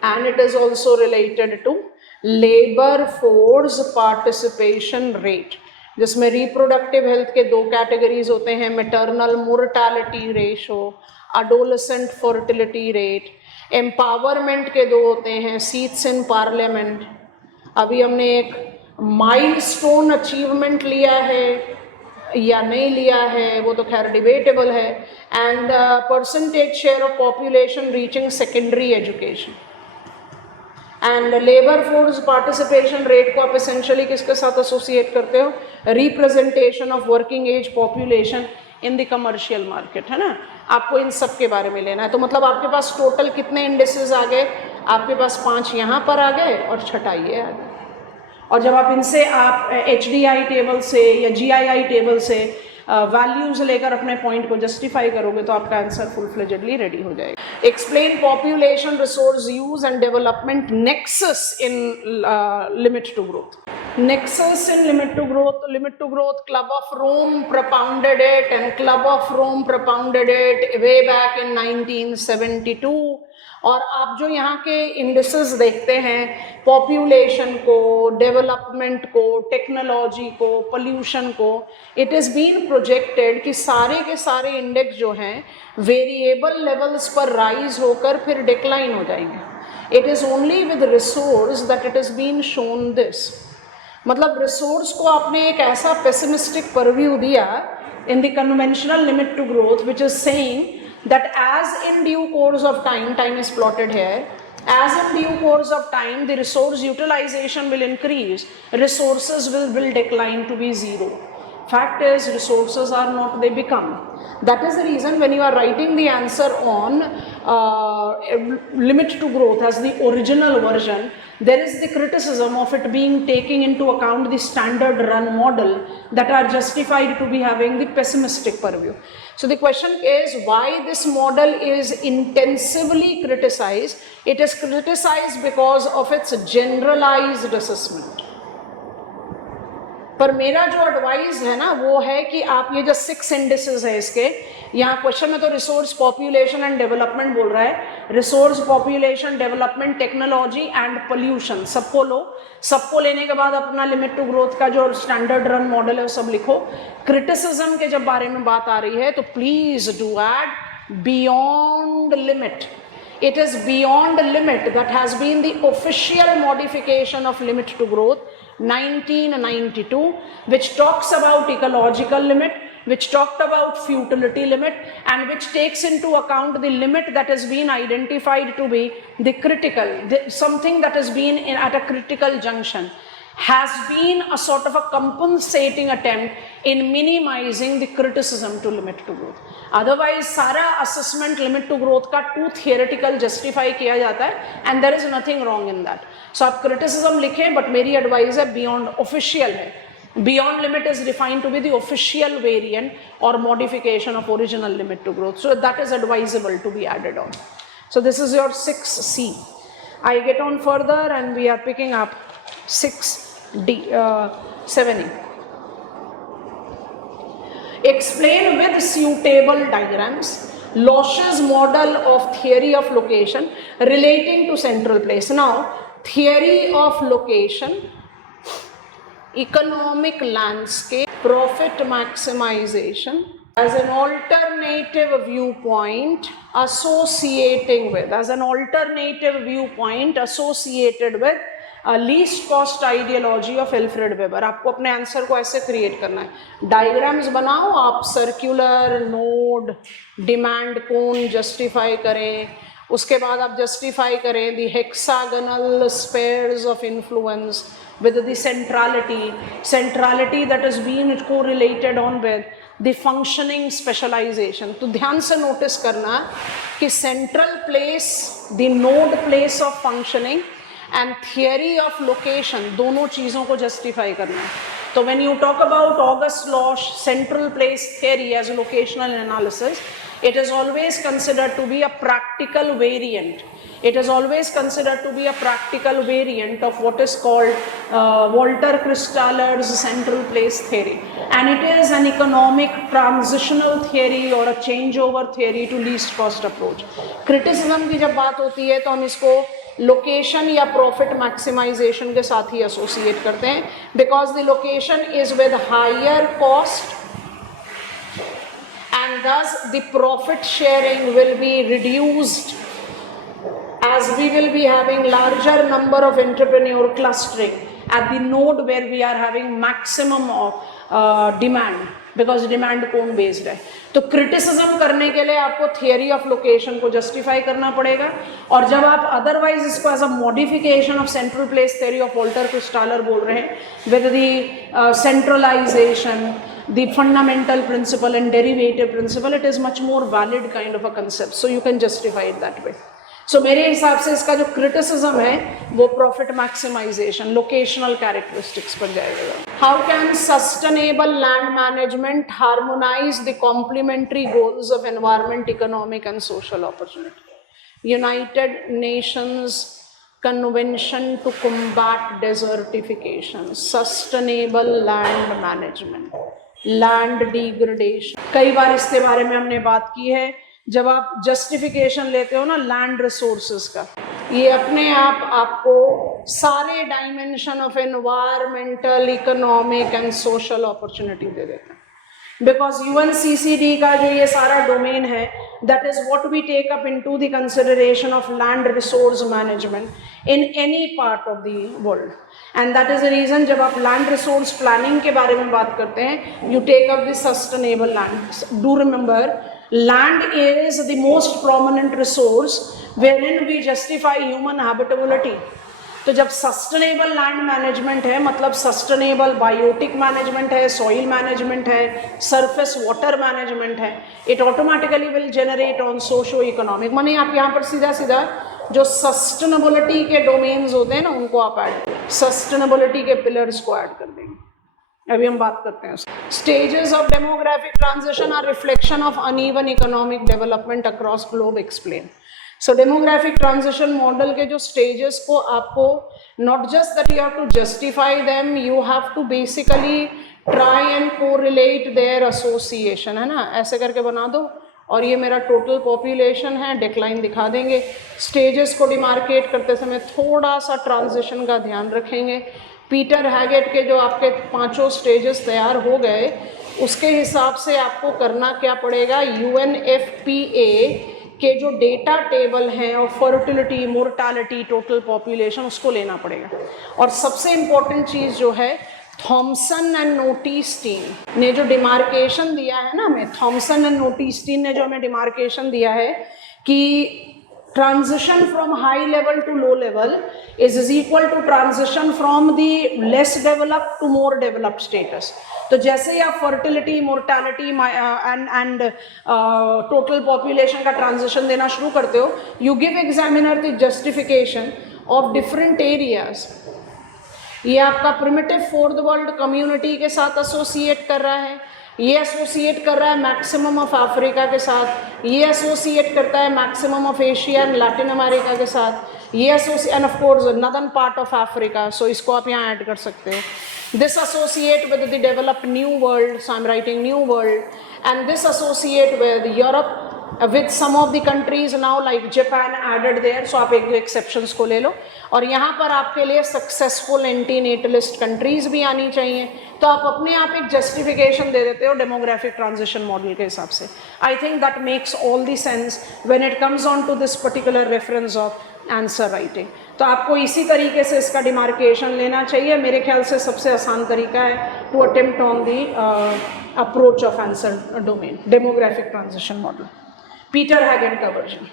and it is also related to labour force participation rate, जिसमें रिप्रोडक्टिव हेल्थ के दो कैटेगरीज होते हैं, maternal mortality ratio, adolescent fertility rate. Empowerment के दो होते हैं, सीट्स इन पार्लियामेंट। अभी हमने एक माइलस्टोन अचीवमेंट लिया है या नहीं लिया है, वो तो खैर डिबेटेबल है। And percentage share of population reaching secondary education. And labour force participation rate को आप एसेंशियली किसके साथ एसोसिएट करते हो? Representation of working age population in the commercial market, है ना। आपको इन सब के बारे में लेना है। तो मतलब आपके पास टोटल कितने इंडिसेस आ गए? आपके पास 5 यहाँ पर आ गए और 6 ये आ गए। और जब आप इनसे आप HDI टेबल से या GII टेबल से वैल्यूज लेकर अपने पॉइंट को जस्टिफाई करोगे तो आपका आंसर फुल फ्लेजेडली रेडी हो जाएगा। Explain population resource use and development nexus in limit to growth. Nexus in limit to growth, Club of Rome propounded it, and Club of Rome propounded it way back in 1972। और आप जो यहाँ के indices देखते हैं, population को, development को, technology को, पोल्यूशन को, इट इज़ बीन प्रोजेक्टेड कि सारे के सारे इंडेक्स जो हैं वेरिएबल लेवल्स पर राइज होकर फिर डिक्लाइन हो जाएंगे। It is only with resource that it is been shown this. मतलब रिसोर्स को आपने एक ऐसा पेसिमिस्टिक परव्यू दिया in the conventional limit to growth, which is saying that as in due course of time is plotted here, as in due course of time the resource utilization will increase, resources will decline to be zero. Fact is, resources are not, they become. That is the reason when you are writing the answer on limit to growth as the original version, there is the criticism of it being taking into account the standard run model that are justified to be having the pessimistic purview. So the question is, why this model is intensively criticized? It is criticized because of its generalized assessment. पर मेरा जो advice है ना वो है कि आप ये जो 6 इंडिसेस है इसके, यहाँ क्वेश्चन में तो रिसोर्स, पॉपुलेशन एंड डेवलपमेंट बोल रहा है, resource, population, development, technology and pollution सबको लो। सबको लेने के बाद अपना लिमिट टू ग्रोथ का जो स्टैंडर्ड रन मॉडल है वो सब लिखो। क्रिटिसिज्म के जब बारे में बात आ रही है तो please do add beyond limit. It is beyond limit that has been the official modification of limit to growth 1992, which talks about ecological limit, which talked about futility limit, and which takes into account the limit that has been identified to be the critical, something that has been at a critical junction, has been a sort of a compensating attempt in minimizing the criticism to limit to growth. Otherwise सारा assessment limit to growth का too theoretical justify किया जाता है, and there is nothing wrong in that. So आप criticism लिखें, but मेरी advice है beyond official है। Beyond limit is defined to be the official variant or modification of original limit to growth. So that is advisable to be added on. So this is your 6C. I get on further and we are picking up 7E. Explain with suitable diagrams Losch's model of theory of location relating to central place. Now, theory of location, economic landscape, profit maximization as an alternative viewpoint associating with, least cost ideology of Alfred weber. आपको अपने answer को ऐसे create करना है, diagrams बनाओ, आप circular, node, demand cone justify करें, उसके बाद आप जस्टिफाई करें the hexagonal spheres of influence with the centrality that has been correlated on with the functioning specialisation. तो ध्यान से नोटिस करना कि central place, the node place of functioning and theory of location, दोनों चीज़ों को जस्टिफाई करना है। तो when you talk about August Losch central place theory as locational analysis, it is always considered to be a practical variant. It is always considered to be a practical variant of what is called Walter Kristall's central place theory, and it is an economic transitional theory or a changeover theory to least cost approach. Criticism की जब बात होती है तो हम इसको location या profit maximisation के साथ ही एसोसिएट करते हैं, because the location is with higher cost and thus the profit sharing will be reduced as we will be having larger number of entrepreneur clustering at the node where we are having maximum of demand, because demand कौन based है। तो criticism करने के लिए आपको theory of location को justify करना पड़ेगा, और जब आप अदरवाइज इसको as a modification of central place theory of Walter Christaller बोल रहे हैं with the centralisation, the fundamental principle and derivative principle, it is much more valid kind of a concept, so you can justify it that way. So मेरे हिसाब से इसका जो criticism है वो profit maximization, locational characteristics पर जाएगा। How can sustainable land management harmonize the complementary goals of environment, economic and social opportunity? United Nations Convention to combat desertification, sustainable land management, land degradation, कई बार इसके बारे में हमने बात की है। जब आप जस्टिफिकेशन लेते हो ना लैंड रिसोर्सेज का, ये अपने आप आपको सारे dimension of environmental, economic and social opportunity दे देता है। बिकॉज यूएनसीसीडी का जो ये सारा डोमेन है, that is what we take up into the consideration of land resource management in any part of the world, and that is the reason जब आप लैंड रिसोर्स प्लानिंग के बारे में बात करते हैं, you take up the sustainable land. Do remember, land is the most prominent resource wherein we justify human habitability. तो जब सस्टेनेबल लैंड मैनेजमेंट है, मतलब सस्टेनेबल बायोटिक मैनेजमेंट है, सॉइल मैनेजमेंट है, सरफेस वाटर मैनेजमेंट है, it automatically will generate on socio economic. माने आप यहाँ पर सीधा सीधा जो सस्टेनेबिलिटी के डोमेन्स होते हैं ना, उनको आप ऐड, सस्टेनेबिलिटी के पिलर्स को ऐड कर देंगे। अभी हम बात करते हैं stages of demographic transition are reflection of uneven economic development across globe, explain. So demographic transition model के जो स्टेजेस को आपको not just that you have to justify them, you have to basically try and correlate their association, है ना, ऐसे करके बना दो। और ये मेरा टोटल पॉपुलेशन है, डिक्लाइन दिखा देंगे। स्टेजेस को डिमार्केट करते समय थोड़ा सा ट्रांजिशन का ध्यान रखेंगे। पीटर हैगेट के जो आपके 5 स्टेजेस तैयार हो गए, उसके हिसाब से आपको करना क्या पड़ेगा, UNFPA के जो डेटा टेबल हैं और फर्टिलिटी, मोर्टालिटी, टोटल पॉपुलेशन, उसको लेना पड़ेगा। और सबसे इम्पोर्टेंट चीज़ जो है, थॉमसन एंड नोटिस्टीन ने जो डिमार्केशन दिया है ना हमें, थॉमसन एंड नोटिस्टीन ने जो हमें डिमार्केशन दिया है कि transition from high level to low level is equal to transition from the less developed to more developed status. तो जैसे ही आप fertility, mortality and total population का ट्रांजिशन देना शुरू करते हो, you give examiner the justification of different areas. ये आपका प्रिमिटिव फोर्थ वर्ल्ड कम्युनिटी के साथ एसोसिएट कर रहा है, ये एसोसिएट कर रहा है मैक्सिमम ऑफ अफ्रीका के साथ, ये एसोसिएट करता है maximum of Asia and Latin America के साथ, ये associate and of course northern part of Africa, so इसको आप यहाँ ऐड कर सकते हो। This associate with the developed new world, so I'm writing new world, and this associate with Europe, with some of the countries now like Japan added there, so आप एक exceptions को ले लो। और यहाँ पर आपके लिए successful anti-natalist countries भी आनी चाहिए, तो आप अपने आप एक justification दे देते हो demographic transition model के हिसाब से। I think that makes all the sense when it comes on to this particular reference of answer writing. तो आपको इसी तरीके से इसका डिमार्केशन लेना चाहिए। मेरे ख्याल से सबसे आसान तरीका है to attempt on the approach of answer domain, demographic transition model, Peter Haggett का वर्जन।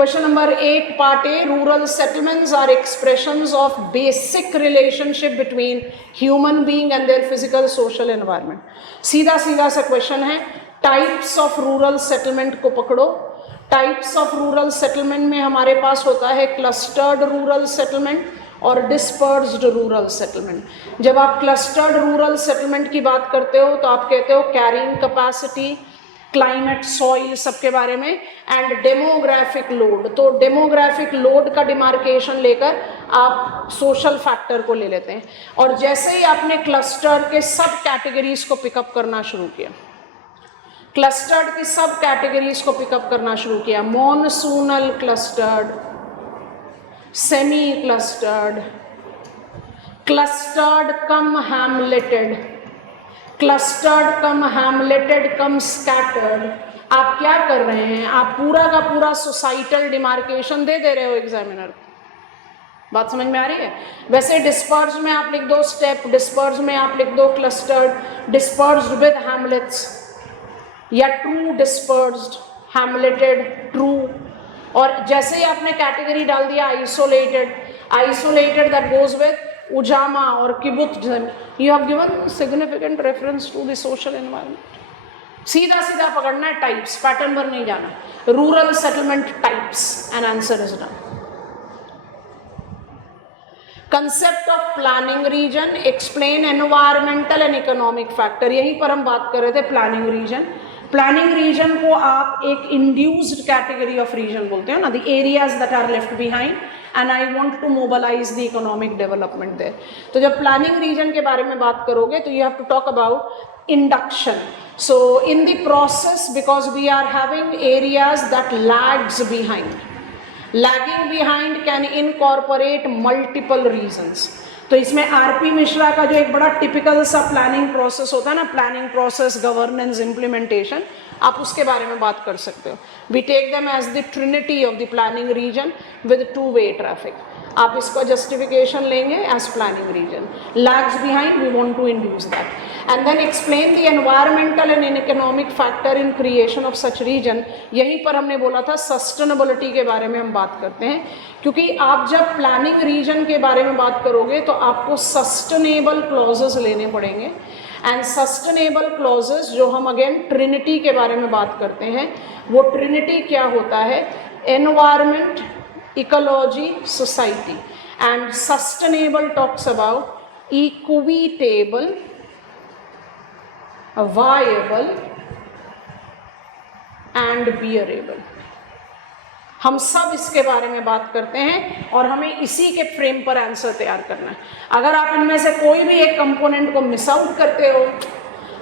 Question number 8, part A, rural settlements are expressions of basic relationship between human being and their physical social environment. सीधा सीधा सा क्वेश्चन है, types of rural settlement को पकड़ो. Types of rural settlement में हमारे पास होता है क्लस्टर्ड रूरल सेटलमेंट और डिस्पर्स्ड रूरल सेटलमेंट. जब आप क्लस्टर्ड रूरल सेटलमेंट की बात करते हो तो आप कहते हो कैरिंग कैपेसिटी, क्लाइमेट, सॉइल, सबके बारे में, एंड डेमोग्राफिक लोड. तो डेमोग्राफिक लोड का डिमार्केशन लेकर आप सोशल फैक्टर को ले लेते हैं. और जैसे ही आपने क्लस्टर के सब कैटेगरीज को पिकअप करना शुरू किया, क्लस्टर्ड की सब कैटेगरीज को पिकअप करना शुरू किया, monsoonal clustered, semi clustered, clustered cum hamleted, clustered cum hamleted cum scattered, आप क्या कर रहे हैं, आप पूरा का पूरा सोसाइटल डिमार्केशन दे रहे हो एग्जामिनर को. बात समझ में आ रही है? वैसे डिस्पर्स में आप लिख दो स्टेप, डिस्पर्स में आप लिख दो क्लस्टर्ड, डिस्पर्स्ड विद हैमलेट्स, या ट्रू डिस्पर्स्ड, हैमलेटेड, ट्रू. और जैसे ही आपने कैटेगरी डाल दिया isolated, isolated that goes with ujamaa और kibbutz, you have given significant reference to the social environment. सीधा सीधा पकड़ना है टाइप्स, पैटर्न पर नहीं जाना. Rural settlement types and answer is done. Concept of planning region, explain environmental and economic factor. यहीं पर हम बात कर रहे थे प्लानिंग रीजन. प्लानिंग रीजन को आप एक इंड्यूस्ड कैटेगरी ऑफ रीजन बोलते हैं ना, the areas that are left behind and I want to mobilise the economic development there. तो जब प्लानिंग रीजन के बारे में बात करोगे तो you have to talk about induction. So in the process, because we are having areas that lags behind, lagging behind can incorporate multiple regions. तो इसमें आरपी मिश्रा का जो एक बड़ा टिपिकल सा प्लानिंग प्रोसेस होता है ना, प्लानिंग प्रोसेस, गवर्नेंस, इम्प्लीमेंटेशन, आप उसके बारे में बात कर सकते हो. We take them as the trinity of the planning region with two way traffic. आप इसका जस्टिफिकेशन लेंगे एज planning region. Lags behind, we want to induce that. And then explain the environmental and economic factor in creation of such region. यहीं पर हमने बोला था sustainability के बारे में हम बात करते हैं, क्योंकि आप जब प्लानिंग रीजन के बारे में बात करोगे तो आपको सस्टेनेबल क्लॉजेस लेने पड़ेंगे. एंड सस्टेनेबल क्लॉजेस जो हम अगेन ट्रिनिटी के बारे में बात करते हैं, वो ट्रिनिटी क्या होता है, environment, ecology, society. And sustainable talks about equitable, viable and bearable. हम सब इसके बारे में बात करते हैं और हमें इसी के फ्रेम पर आंसर तैयार करना है. अगर आप इनमें से कोई भी एक कंपोनेंट को मिस आउट करते हो,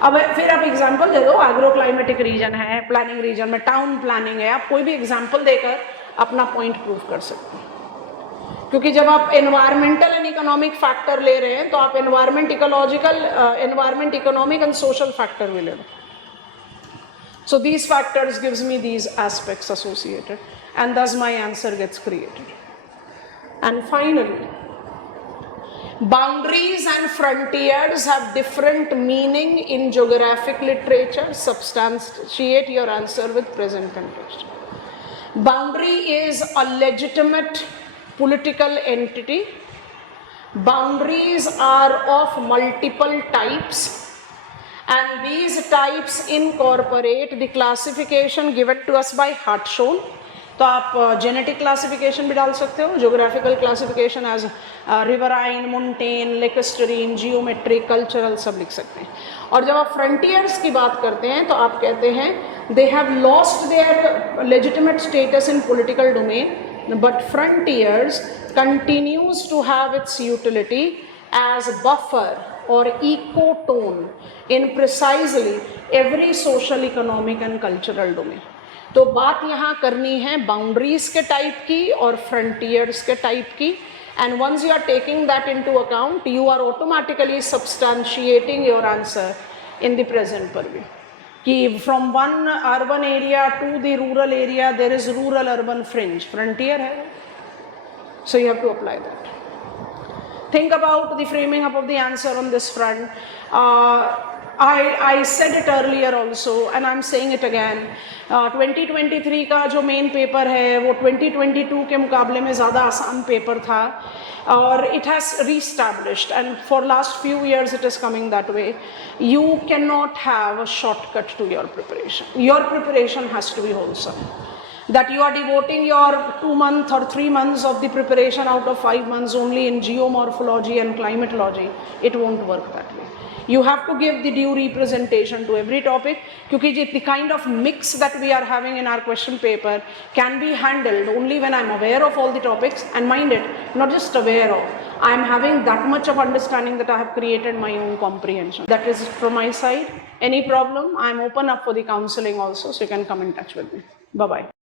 अब फिर आप एग्जांपल दे दो, एग्रो क्लाइमेटिक रीजन है, प्लानिंग रीजन में टाउन प्लानिंग है, आप कोई भी एग्जांपल देकर अपना पॉइंट प्रूव कर सकते हैं. क्योंकि जब आप एनवायरमेंटल एंड इकोनॉमिक फैक्टर ले रहे हैं तो आप environment, ecological, environment, economic and social factor भी ले लो. So these factors gives me these aspects associated, and thus my answer gets created. And finally, boundaries and frontiers have different meaning in geographic literature. Substantiate your answer with present context. Boundary is a legitimate political entity. Boundaries are of multiple types, and these types incorporate the classification given to us by Hartshorne. तो आप genetic classification भी डाल सकते हो, geographical classification as riverine, montane, lacustrine, geometric, cultural, सब लिख सकते हैं. और जब आप फ्रंटियर्स की बात करते हैं तो आप कहते हैं they have lost their legitimate status in political domain, but frontiers continues to have its utility as buffer or ecotone in precisely every social, economic and cultural domain. तो बात यहाँ करनी है बाउंड्रीज के टाइप की और फ्रंटियर्स के type की. And once you are taking that into account, you are automatically substantiating your answer in the present purview. कि from one urban area to the rural area there is rural urban fringe, frontier है. So you have to apply that. Think about the framing up of the answer on this front. I said it earlier also and I'm saying it again. 2023 का जो main paper है वो 2022 के मुकाबले में ज़्यादा आसान पेपर था और it has re-established and for last few years it is coming that way. You cannot have a shortcut to your preparation. Your preparation has to be wholesome. That you are devoting your 2 months or 3 months of the preparation out of 5 months only in geomorphology and climatology, it won't work that way. You have to give the due representation to every topic because the kind of mix that we are having in our question paper can be handled only when I'm aware of all the topics, and mind it, not just aware of, I'm having that much of understanding that I have created my own comprehension. That is from my side. Any problem, I'm open up for the counseling also, so you can come in touch with me. Bye-bye.